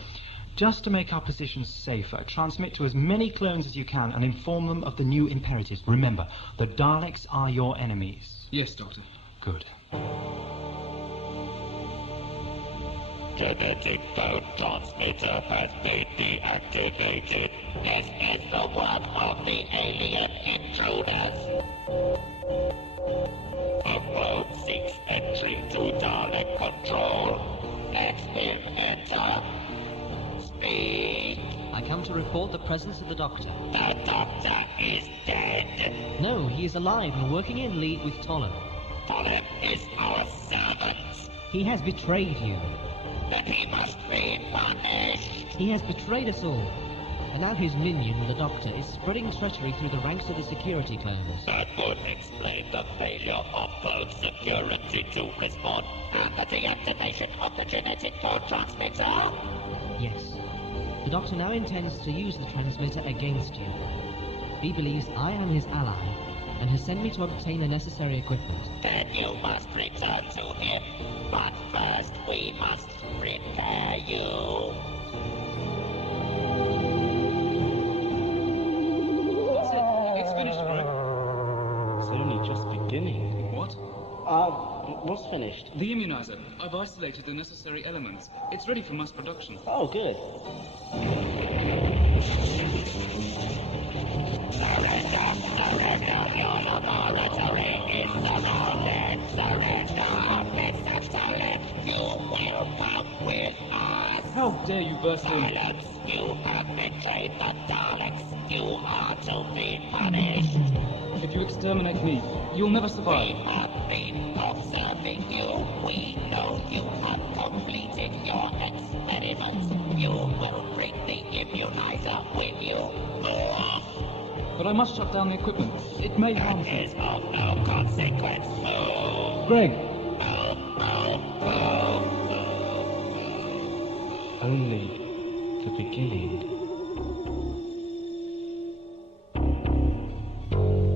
Just to make our positions safer, transmit to as many clones as you can and inform them of the new imperatives. Remember, the Daleks are your enemies. Yes, Doctor. Good. Genetic phone transmitter has been deactivated. This is the work of the alien intruders. A clone seeks entry to Dalek control. Let him enter. Speak. I come to report the presence of the Doctor. The Doctor is dead. No, he is alive and working in league with Tolim. Tolim is our servant. He has betrayed you. Then he must be punished. He has betrayed us all. And now his minion, the Doctor, is spreading treachery through the ranks of the security clones. That would explain the failure of clone security to respond and the deactivation of the genetic code transmitter. Yes. The Doctor now intends to use the transmitter against you. He believes I am his ally and has sent me to obtain the necessary equipment. Then you must return to him. But first we must prepare you. That's it. It's finished, Greg. It's only just beginning. What? What's finished? The immunizer. I've isolated the necessary elements. It's ready for mass production. Oh, good. Surrender, your laboratory is surrounded. Surrender, Mr. Tolim, you will come with us. How dare you burst in? Silence, you have betrayed the Daleks. You are to be punished. If you exterminate me, you'll never survive. We have been observing you. We know you have completed your experiments. You will bring the immunizer with you. But I must shut down the equipment. It may harm It is of no consequence. Greg! Only the beginning.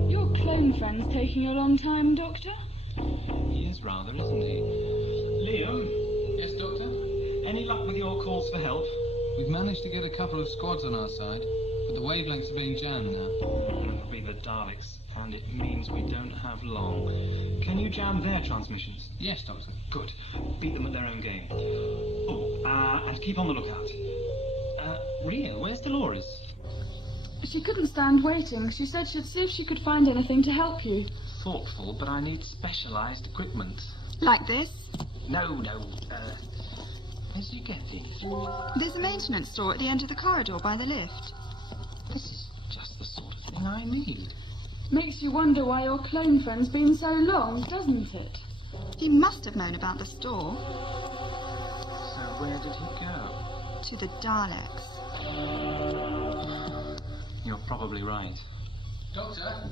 Your clone friend's taking a long time, Doctor? He is rather, isn't he? Liam? Yes, Doctor? Any luck with your calls for help? We've managed to get a couple of squads on our side, but the wavelengths are being jammed now. It'll be the Daleks, and it means we don't have long. Can you jam their transmissions? Yes, Doctor. Good. Beat them at their own game. Oh, and keep on the lookout. Ria, where's Dolores? She couldn't stand waiting. She said she'd see if she could find anything to help you. Thoughtful, but I need specialized equipment. Like this? No. Where'd you get these? There's a maintenance store at the end of the corridor by the lift. This is just the sort of thing I need. Makes you wonder why your clone friend's been so long, doesn't it? He must have known about the store. So where did he go? To the Daleks. You're probably right. Doctor?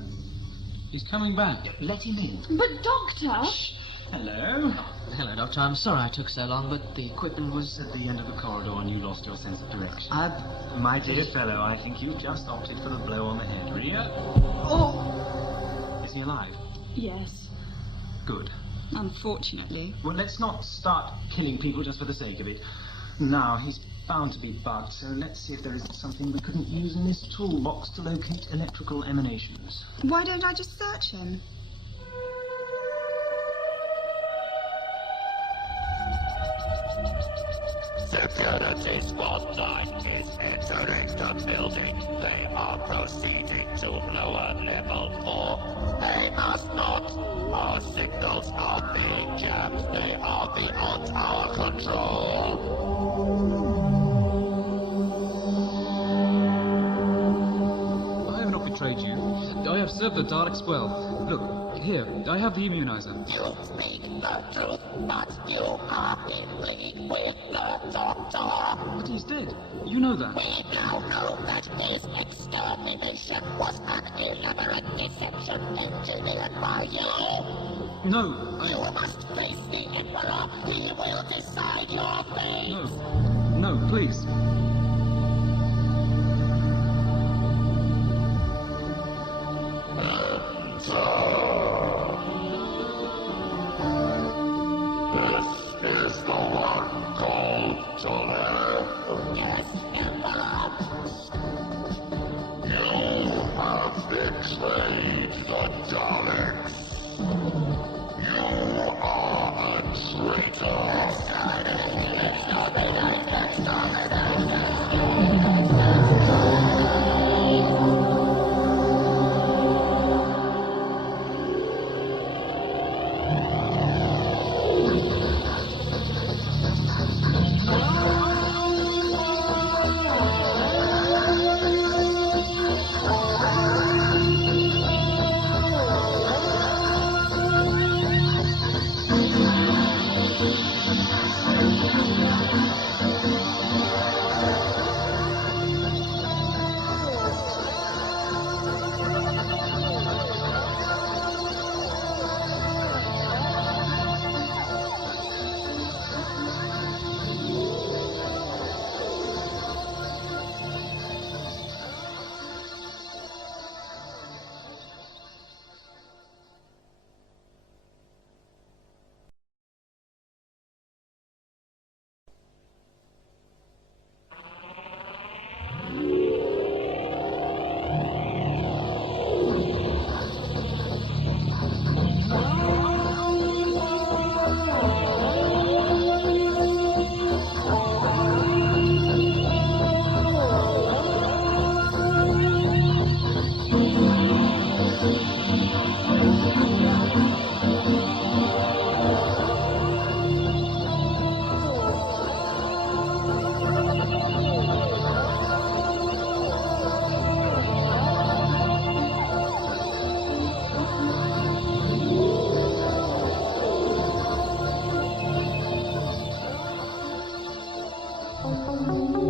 He's coming back. Let him in. But, Doctor! Hello? Hello, Doctor. I'm sorry I took so long, but the equipment was At the end of the corridor and you lost your sense of direction. I've... My dear fellow, I think you've just opted for the blow on the head, Ria. Oh! he alive? Yes, Good. unfortunately. Well, let's not start killing people just for the sake of it. Now, he's bound to be bugged, so let's see if there isn't something we couldn't use in this toolbox to locate electrical emanations. Why don't I just search him? Security Squad 9 is entering the building. They are proceeding to lower level 4. They must not. Our signals are being jammed. They are beyond our control. I have not betrayed you. I have served the Daleks well. Look, here, I have the immunizer. You speak the truth, but you are in league with the Doctor. But he's dead. You know that. We now know that his extermination was an elaborate deception engineered by you. No, You must face the Emperor. He will decide your fate. No, please. This is the one called Dalek. Yes, Emperor. You have betrayed the Daleks. You are a traitor.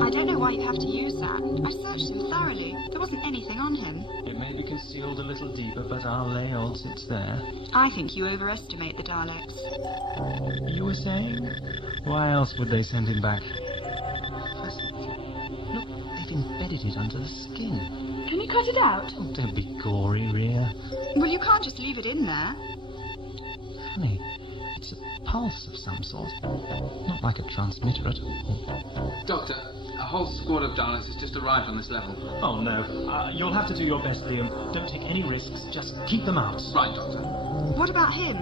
I don't know why you have to use that. I searched him thoroughly. There wasn't anything on him. It may be concealed a little deeper, but our lay odds it's there. I think you overestimate the Daleks. You were saying? Why else would they send him back? Look, they've embedded it under the skin. Can you cut it out? Oh, don't be gory, Rhea. Well, you can't just leave it in there. Funny. It's a pulse of some sort. Not like a transmitter at all. Doctor, a whole squad of Daleks has just arrived on this level. Oh, no. You'll have to do your best, Liam. Don't take any risks. Just keep them out. Right, Doctor. What about him?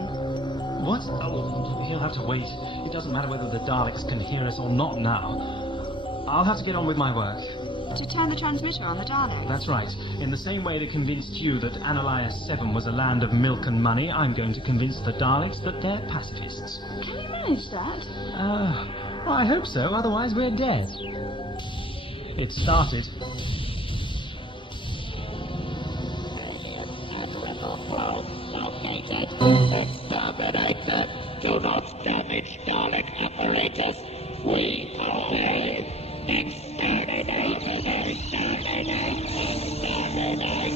What? Oh, he'll have to wait. It doesn't matter whether the Daleks can hear us or not now. I'll have to get on with my work. To turn the transmitter on the Daleks? That's right. In the same way that convinced you that Analysas VII was a land of milk and money, I'm going to convince the Daleks that they're pacifists. Can you manage that? Well, I hope so. Otherwise, we're dead. It started. Located. Exterminate them. Do not damage Dalek apparatus. We obey. Exterminate. Exterminate. Exterminate.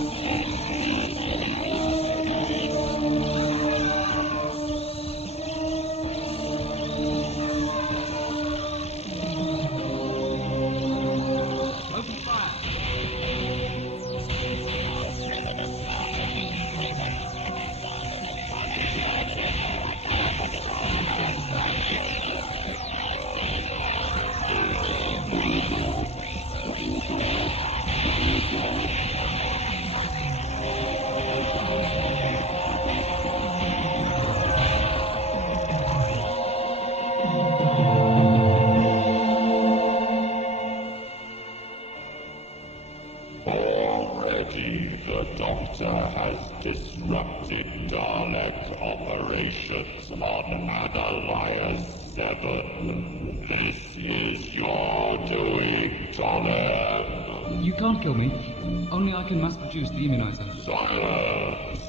Already the Doctor has disrupted Dalek operations on Analysas VII. This is your doing, Tolem. You can't kill me. Only I can mass-produce the immunizer. Silence!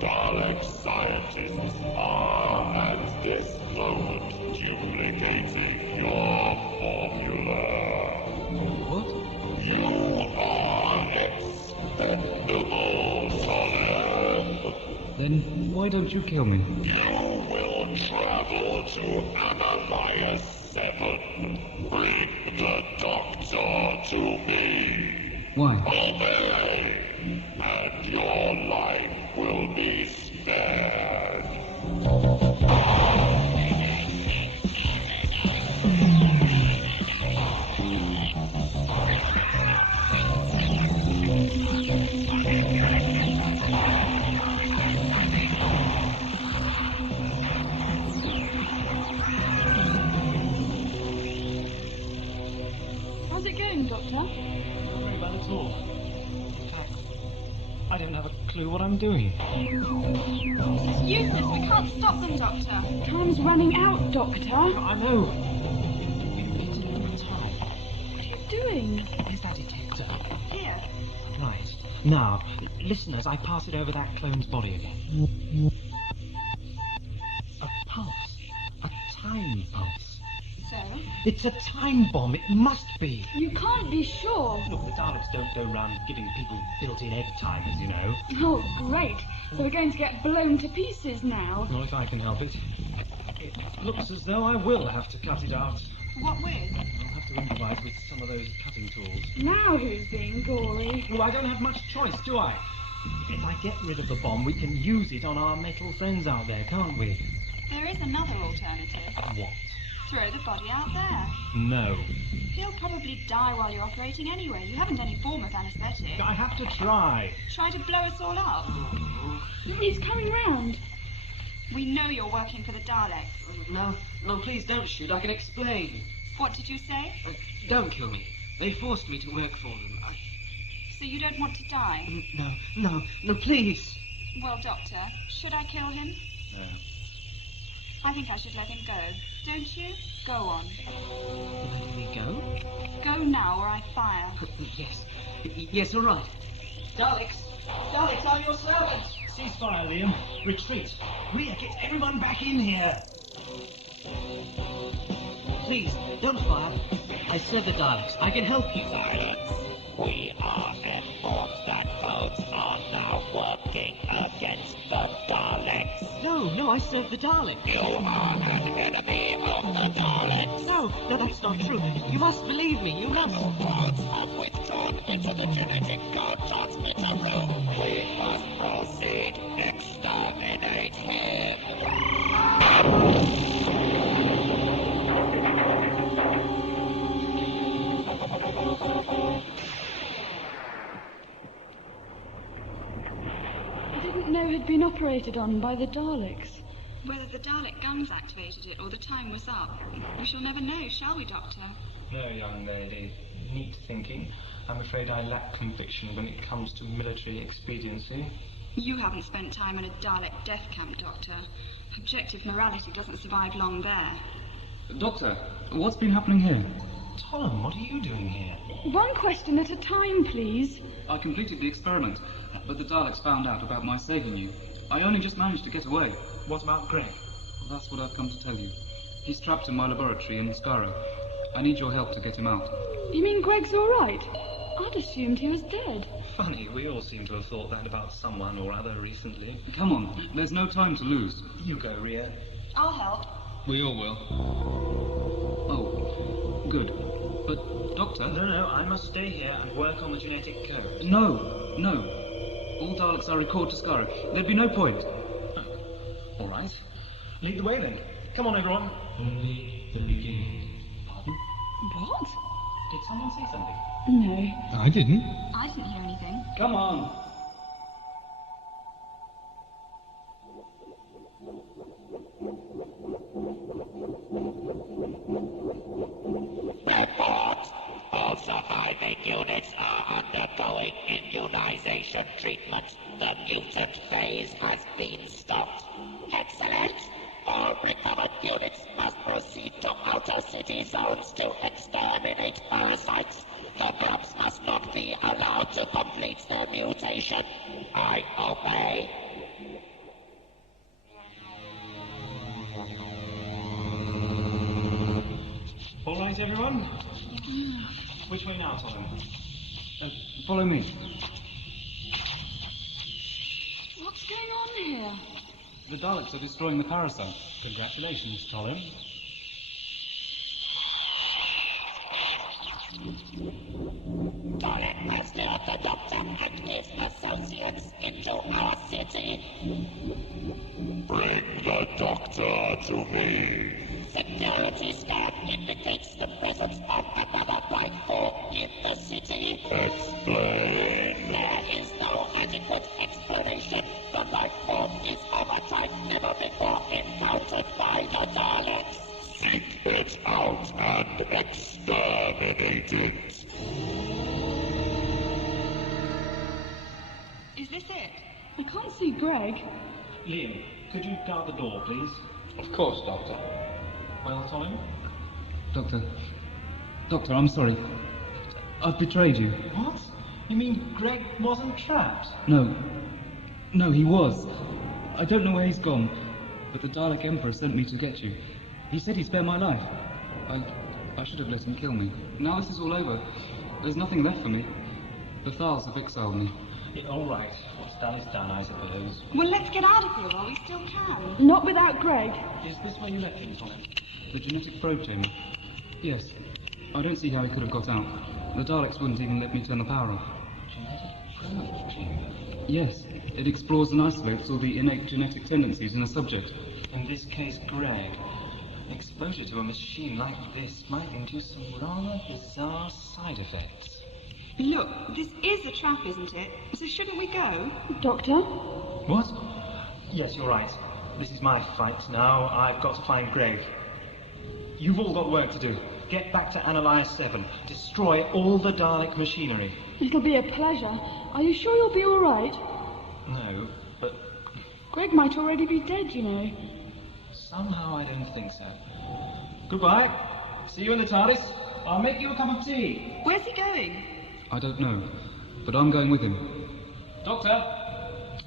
Dalek scientists are, at this moment, duplicating your formula. What? You are expendable, Tolem. Then why don't you kill me? You will travel to Analysas VII. Bring the Doctor to me. Why? Obey, and your life will be spared. How's it going, Doctor? Not very bad at all. In fact, I don't have a clue what I'm doing. This is useless. We can't stop them, Doctor. Time's running out, Doctor. I know. We're getting them time. What are you doing? Where's that detector? Here. Right. Now, listen as I pass it over that clone's body again. A pulse. A time pulse. So? It's a time bomb. It must be. You can't be sure. Look, the Daleks don't go around giving people built-in egg timers, you know. Oh, great. So we're going to get blown to pieces now. Not if I can help it. It looks as though I will have to cut it out. What with? I'll have to improvise with some of those cutting tools. Now who's being gory? Well, I don't have much choice, do I? If I get rid of the bomb, we can use it on our metal friends out there, can't we? There is another alternative. What? Throw the body out there. No. He'll probably die while you're operating anyway. You haven't any form of anaesthetic. I have to try. Try to blow us all up. He's coming round. We know you're working for the Daleks. No, please don't shoot. I can explain. What did you say? Don't kill me. They forced me to work for them. So you don't want to die? No, please. Well, Doctor, should I kill him? No. I think I should let him go. Don't you? Go on. Letting me go? Go now or I fire. Yes, all right. Daleks, I'm your servant. Ceasefire, Liam. Retreat. We're get everyone back in here. Please, don't fire. I serve the Daleks. I can help you. Silence. We are informed that votes are now working against the Daleks. No, I serve the Daleks. You are an enemy of the Daleks. No, that's not true. You must believe me. You must. Votes have withdrawn into the genetic code transmitter room. We must proceed. Exterminate him. I didn't know he'd been operated on by the Daleks. Whether the Dalek guns activated it or the time was up, we shall never know, shall we, Doctor? No, young lady. Neat thinking. I'm afraid I lack conviction when it comes to military expediency. You haven't spent time in a Dalek death camp, Doctor. Objective morality doesn't survive long there. Doctor, what's been happening here? Tom, what are you doing here? One question at a time, please. I completed the experiment, but the Daleks found out about my saving you. I only just managed to get away. What about Greg? Well, that's what I've come to tell you. He's trapped in my laboratory in Skaro. I need your help to get him out. You mean Greg's all right? I'd assumed he was dead. Funny, we all seem to have thought that about someone or other recently. Come on, there's no time to lose. You go, Rhea. I'll help. We all will. Oh, good. But, Doctor... No, I must stay here and work on the genetic code. No. All Daleks are recalled to Skaro. There'd be no point. All right. Lead the way, then. Come on, everyone. Only the beginning. Pardon? What? Did someone say something? No. I didn't. I didn't hear anything. Come on. Report! All surviving units are undergoing inhumation immunization treatment. The mutant phase has been stopped. Excellent! All recovered units must proceed to outer city zones to exterminate parasites. The grubs must not be allowed to complete their mutation. I obey. All right, everyone? Which way now, Tom? Follow me. What's going on here? The Daleks are destroying the parasite. Congratulations, Colin. Dalek has lured the Doctor and his associates into our city. Bring the Doctor to me. Security scan indicates the presence of another life form in the city. Explain. There is no adequate explanation. The life form is of a type never before encountered by the Daleks. Seek it out and exterminate it. Is this it? I can't see Greg. Liam, could you guard the door, please? Of course, Doctor. Well, Tom? Doctor, I'm sorry. I've betrayed you. What? You mean Greg wasn't trapped? No, he was. I don't know where he's gone, but the Dalek Emperor sent me to get you. He said he'd spare my life. I should have let him kill me. Now this is all over. There's nothing left for me. The Thals have exiled me. All right. What's done is done, I suppose. Well, let's get out of here while we still can. Not without Greg. Is this where you left him, Tom? The genetic probe chamber? Yes. I don't see how he could have got out. The Daleks wouldn't even let me turn the power off. Genetic probe chamber? Yes. It explores and isolates all the innate genetic tendencies in a subject. In this case, Greg. Exposure to a machine like this might induce some rather bizarre side effects. Look, this is a trap, isn't it? So shouldn't we go? Doctor? What? Yes, you're right. This is my fight now. I've got to find Greg. You've all got work to do. Get back to Analysas VII. Destroy all the Dalek machinery. It'll be a pleasure. Are you sure you'll be all right? No, but Greg might already be dead, you know. somehow I don't think so. Goodbye. See you in the TARDIS. I'll make you a cup of tea. Where's he going? I don't know, but I'm going with him. Doctor!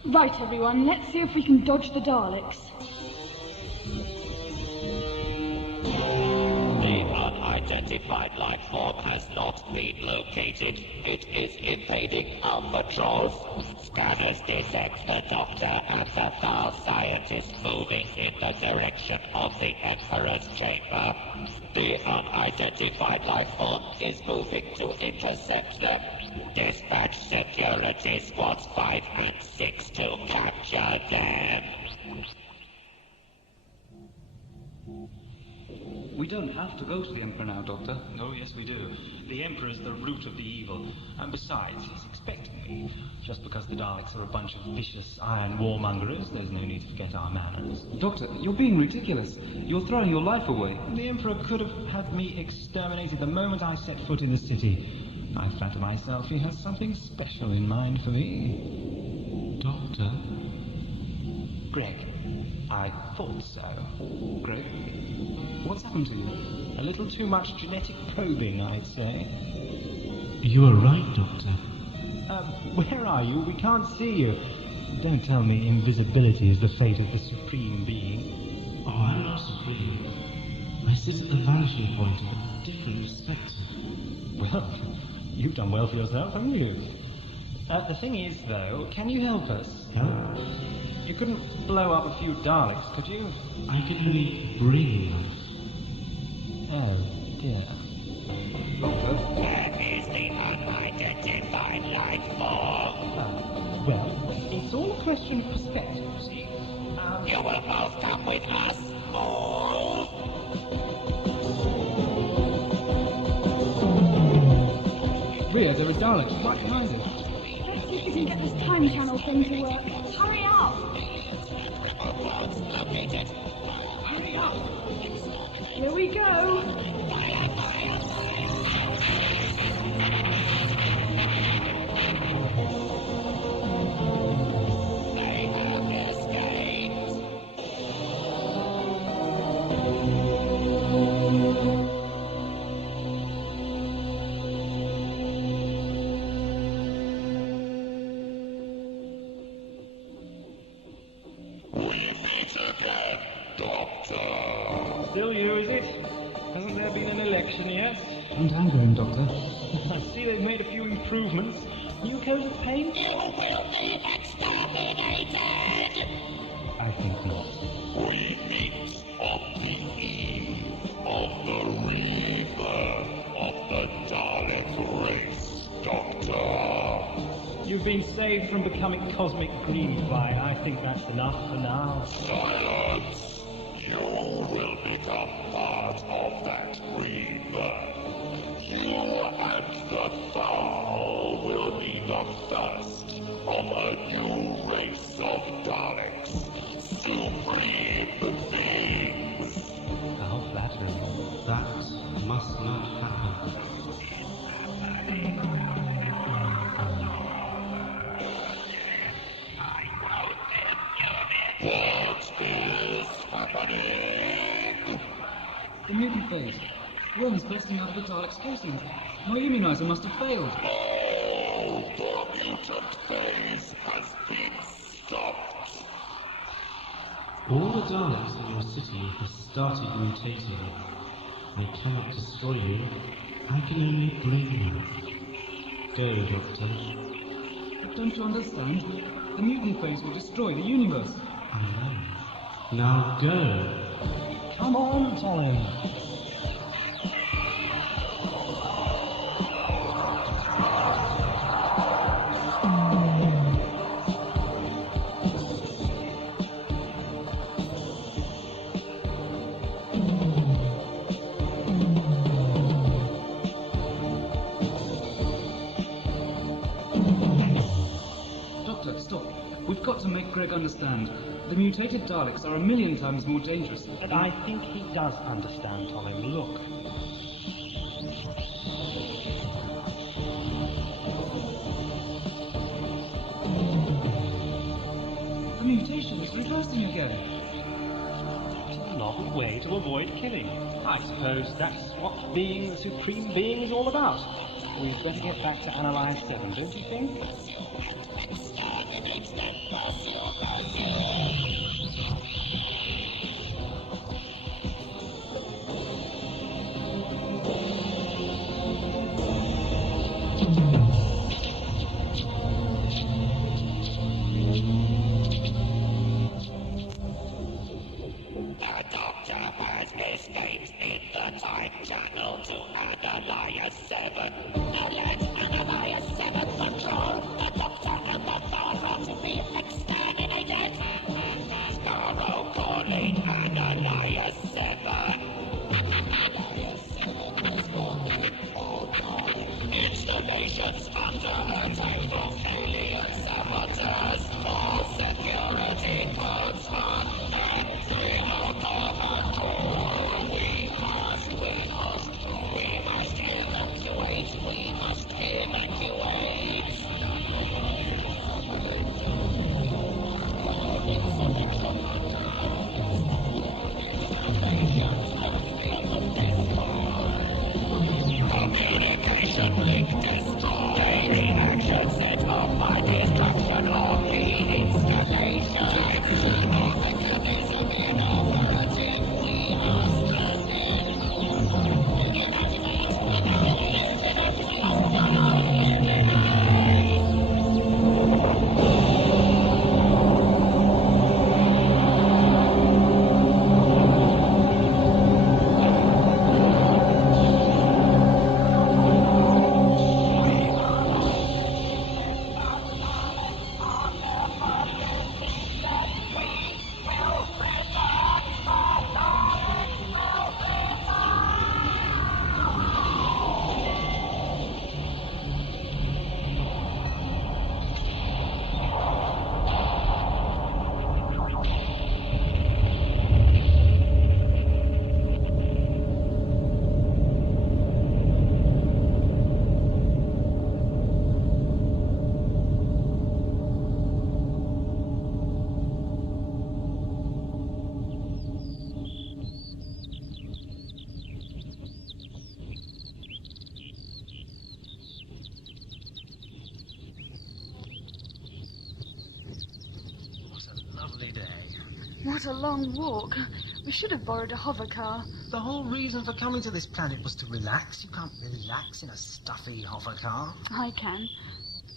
Right, everyone, let's see if we can dodge the Daleks. The unidentified life form has not been located. It is invading Albatross. Scanners detect the Doctor and the Thal scientists moving in the direction of the Emperor's chamber. The unidentified life form is moving to intercept them. Dispatch security squads 5 and 6 to capture them. We don't have to go to the Emperor now, Doctor. Oh, yes, we do. The Emperor's the root of the evil. And besides, he's expecting me. Just because the Daleks are a bunch of vicious iron warmongers, there's no need to forget our manners. Doctor, you're being ridiculous. You're throwing your life away. The Emperor could have had me exterminated the moment I set foot in the city. I flatter myself he has something special in mind for me. Doctor? Greg. I thought so. Greg? What's happened to you? A little too much genetic probing, I'd say. You are right, Doctor. Where are you? We can't see you. Don't tell me invisibility is the fate of the Supreme Being. Oh, I'm not supreme. I sit at the vanishing point of a different perspective. Well, you've done well for yourself, haven't you? The thing is, though, can you help us? Help? You couldn't blow up a few Daleks, could you? I could only bring life. Oh, dear. Where is the unidentified life form? Well, it's all a question of perspective, you see. You will both come with us. Move! Rhea, there are Daleks right behind us. Let's see if we can get this time channel thing to work. Hurry up! Hurry up! Here we go! Doctor! Still you, is it? Hasn't there been an election yet? Don't anger him, Doctor. I see they've made a few improvements. New coat of paint? You will be exterminated! I think not. We meet on the eve of the rebirth of the Dalek race, Doctor. You've been saved from becoming cosmic greenfly. I think that's enough for now. Silence! You will become part of that rebirth. You and the Thal will be the first of a new race of Daleks. Supreme beings. How flattering. That must not happen. What is happening? The mutant phase. Worms bursting out of the Daleks' casings. My immunizer must have failed. Oh, the mutant phase has been stopped. All the Daleks in your city have started mutating. I cannot destroy you. I can only bring you. Go, Doctor. But don't you understand? The mutant phase will destroy the universe. I know. Now go. Come on, Colin. Doctor, stop. We've got to make Greg understand. The mutated Daleks are 1,000,000 times more dangerous. But I think he does understand, Colin. Look. The mutation is reversing again. It's a novel way to avoid killing. I suppose that's what being the supreme being is all about. We'd better get back to Analysis VII, don't you think? The Doctor has escaped in the time channel to Analysis VII. Now let Analysis VII control. The Doctor and the Thal are to be exterminated. Scarrow calling Analysis VII. Installations under attack from alien saboteurs. All security codes on entry We must evacuate. We must evacuate. Communication link destroyed. Reaction set off by destruction of the installation. Mechanism inoperative. We must What a long walk. We should have borrowed a hover car. The whole reason for coming to this planet was to relax. You can't relax in a stuffy hover car. I can.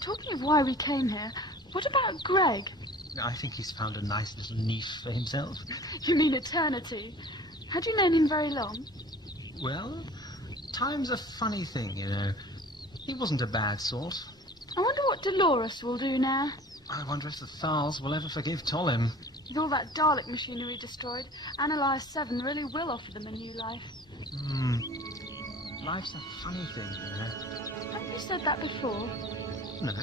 Talking of why we came here, what about Greg? I think he's found a nice little niche for himself. You mean eternity? Had you known him very long? Well, time's a funny thing, you know. He wasn't a bad sort. I wonder what Dolores will do now. I wonder if the Thals will ever forgive Tolim. With all that Dalek machinery destroyed, Analysas VII really will offer them a new life. Life's a funny thing, you know. Haven't you said that before? No.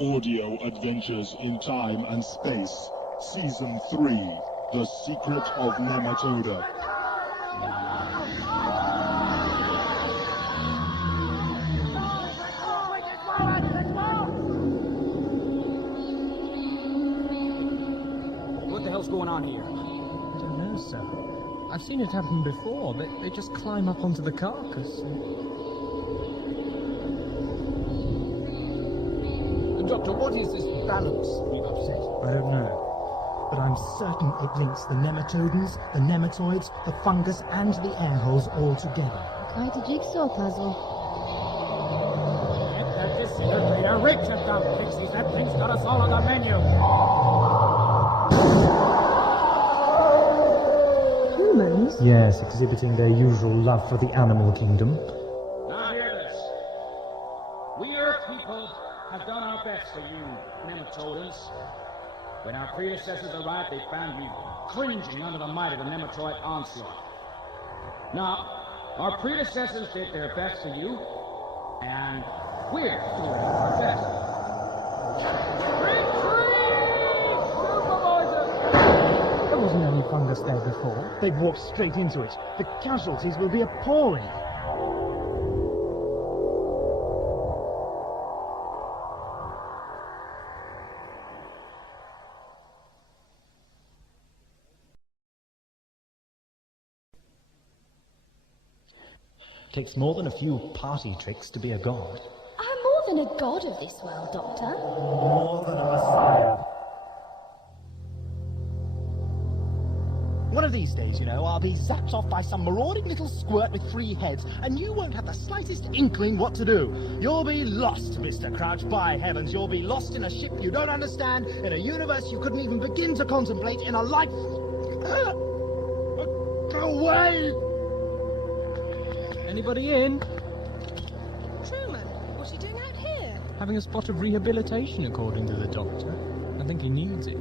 Audio Adventures in Time and Space, Season 3, The Secret of Nematoda. What the hell's going on here? I don't know, sir. I've seen it happen before. They just climb up onto the carcass. Doctor, what is this balance we've upset? I don't know. But I'm certain it links the nematodons, the nematoids, the fungus, and the air holes all together. Quite a jigsaw puzzle. Get that disintegrator, reach it down, Pixies. That thing's got us all on the menu. Humans? Yes, exhibiting their usual love for the animal kingdom. Now hear this. We Earth people have done our best for you, nematodons. When our predecessors arrived, they found me cringing under the might of the Nematoid onslaught. Now, our predecessors did their best for you, and we're doing our best. There wasn't any fungus there before. They've walked straight into it. The casualties will be appalling. Takes more than a few party tricks to be a god. I'm more than a god of this world, Doctor. More than a messiah. One of these days, you know, I'll be zapped off by some marauding little squirt with 3 heads, and you won't have the slightest inkling what to do. You'll be lost, Mr. Crouch. By heavens, you'll be lost in a ship you don't understand, in a universe you couldn't even begin to contemplate, in a life... Go away! Anybody in? Truman, what's he doing out here? Having a spot of rehabilitation, according to the doctor. I think he needs it.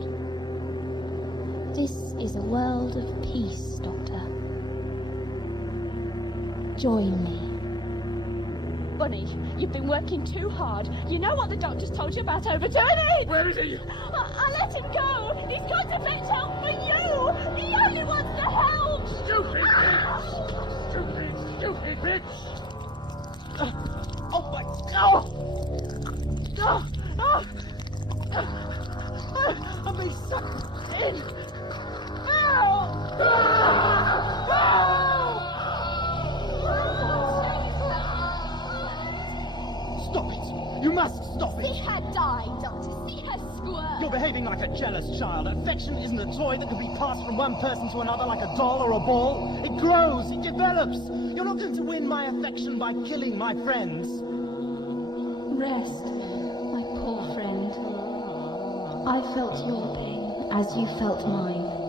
This is a world of peace, Doctor. Join me. Bunny, you've been working too hard. You know what the doctor's told you about overturning? Where is he? I let him go. He's got to fetch help for you. He only wants the help. Stupid bitch! Stupid bitch! Oh my God! I'm being sucked in! Stop it! You must stop it! See her die, Doctor. See her squirt. You're behaving like a jealous child. Affection isn't a toy that can be passed from one person to another like a doll or a ball. It grows, it develops. You're not going to win my affection by killing my friends. Rest, my poor friend. I felt your pain as you felt mine.